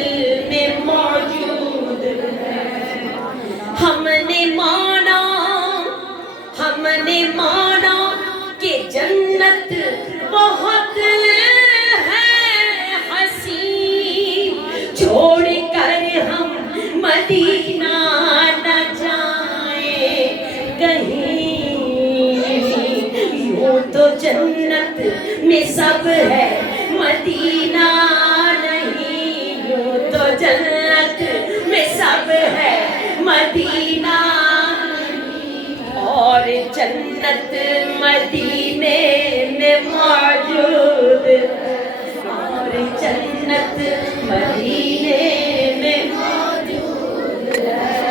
میں موجود ہے. ہم نے مانا کہ جنت بہت ہے حسین، چھوڑ کر ہم مدینہ نہ جائیں کہیں. یوں تو جنت میں سب ہے مدینہ نہیں، یوں تو جنت میں سب ہے مدینہ، اور جنت مدینے میں موجود، اور جنت مدینے میں موجود.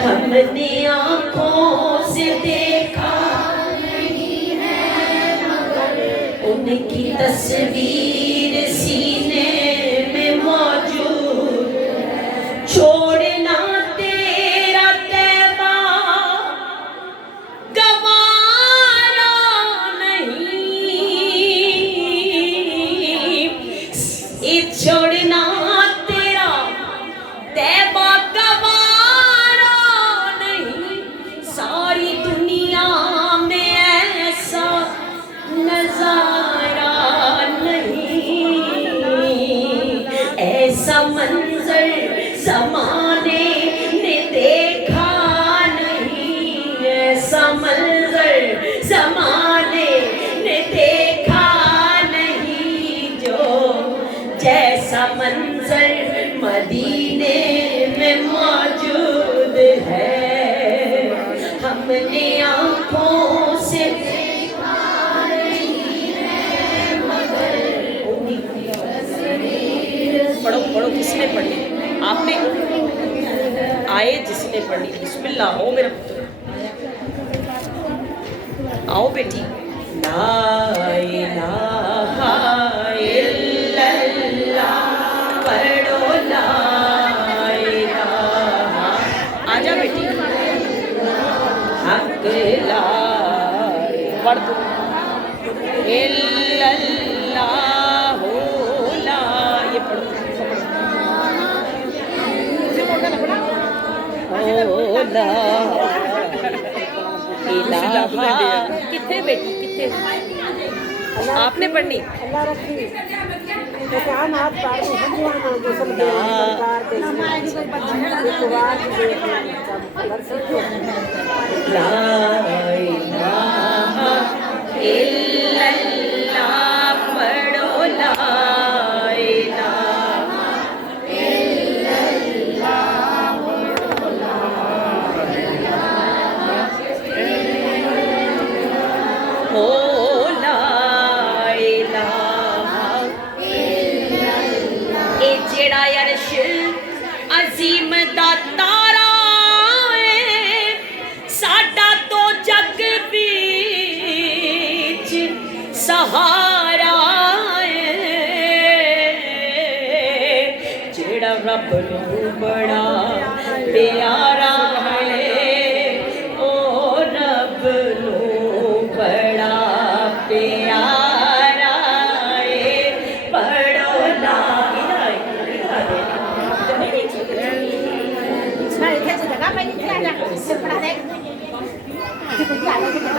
ہم نے آنکھوں سے دیکھا نہیں ہے مگر ان کی تصویر سینے میں موجود. چھوڑنا تیرا طیبہ گوارا نہیں، چھوڑنا تیرا طیبہ گوارا نہیں. ساری دنیا میں ایسا نظارہ نہیں، ایسا منظر زمانے نے دیکھا نہیں، ایسا منظر زمانے نے دیکھا نہیں، جو جیسا منظر مدینے میں موجود ہے. ہم نے آنکھوں سے دیکھا نہیں ہے مگر ان کی تصویر. پڑھو کس نے پڑھی؟ آپ نے آئے جس نے پڑھی. بسم اللہ. آؤ میرا پتر، آؤ بیٹی. لا الہ الا اللہ پڑھو، لا الہ. آجا بیٹی. حق لا پڑھ دو. الا اللہ لا، یہ پڑھو. لا الہ. کتنے بیٹی کتنے؟ آپ نے پڑھنی؟ ਨਾਥ ਪਾਰੂ ਹੰਝੂਆਂ ਨਾਲ ਗੁਸਲ ਦੇ ਸਰਕਾਰ ਦੇ ਇੱਕ ਵਾਰ ਦੇ ਦਰਸ਼ਨ ਤੋਂ لا إله إلا الله پڑھو لا إله إلا الله او لا إله إلا الله اے جڑا عرش عظیم دا تارا ہے ساڈا تو جگ وچ سہارا ہے جڑا رب نو بڑا پیارا ہے او رب نو بڑا پیارا ہے پڑھو لا الہ Nah, kita sudah ngapain? Kita ada separate. Kita jalan kita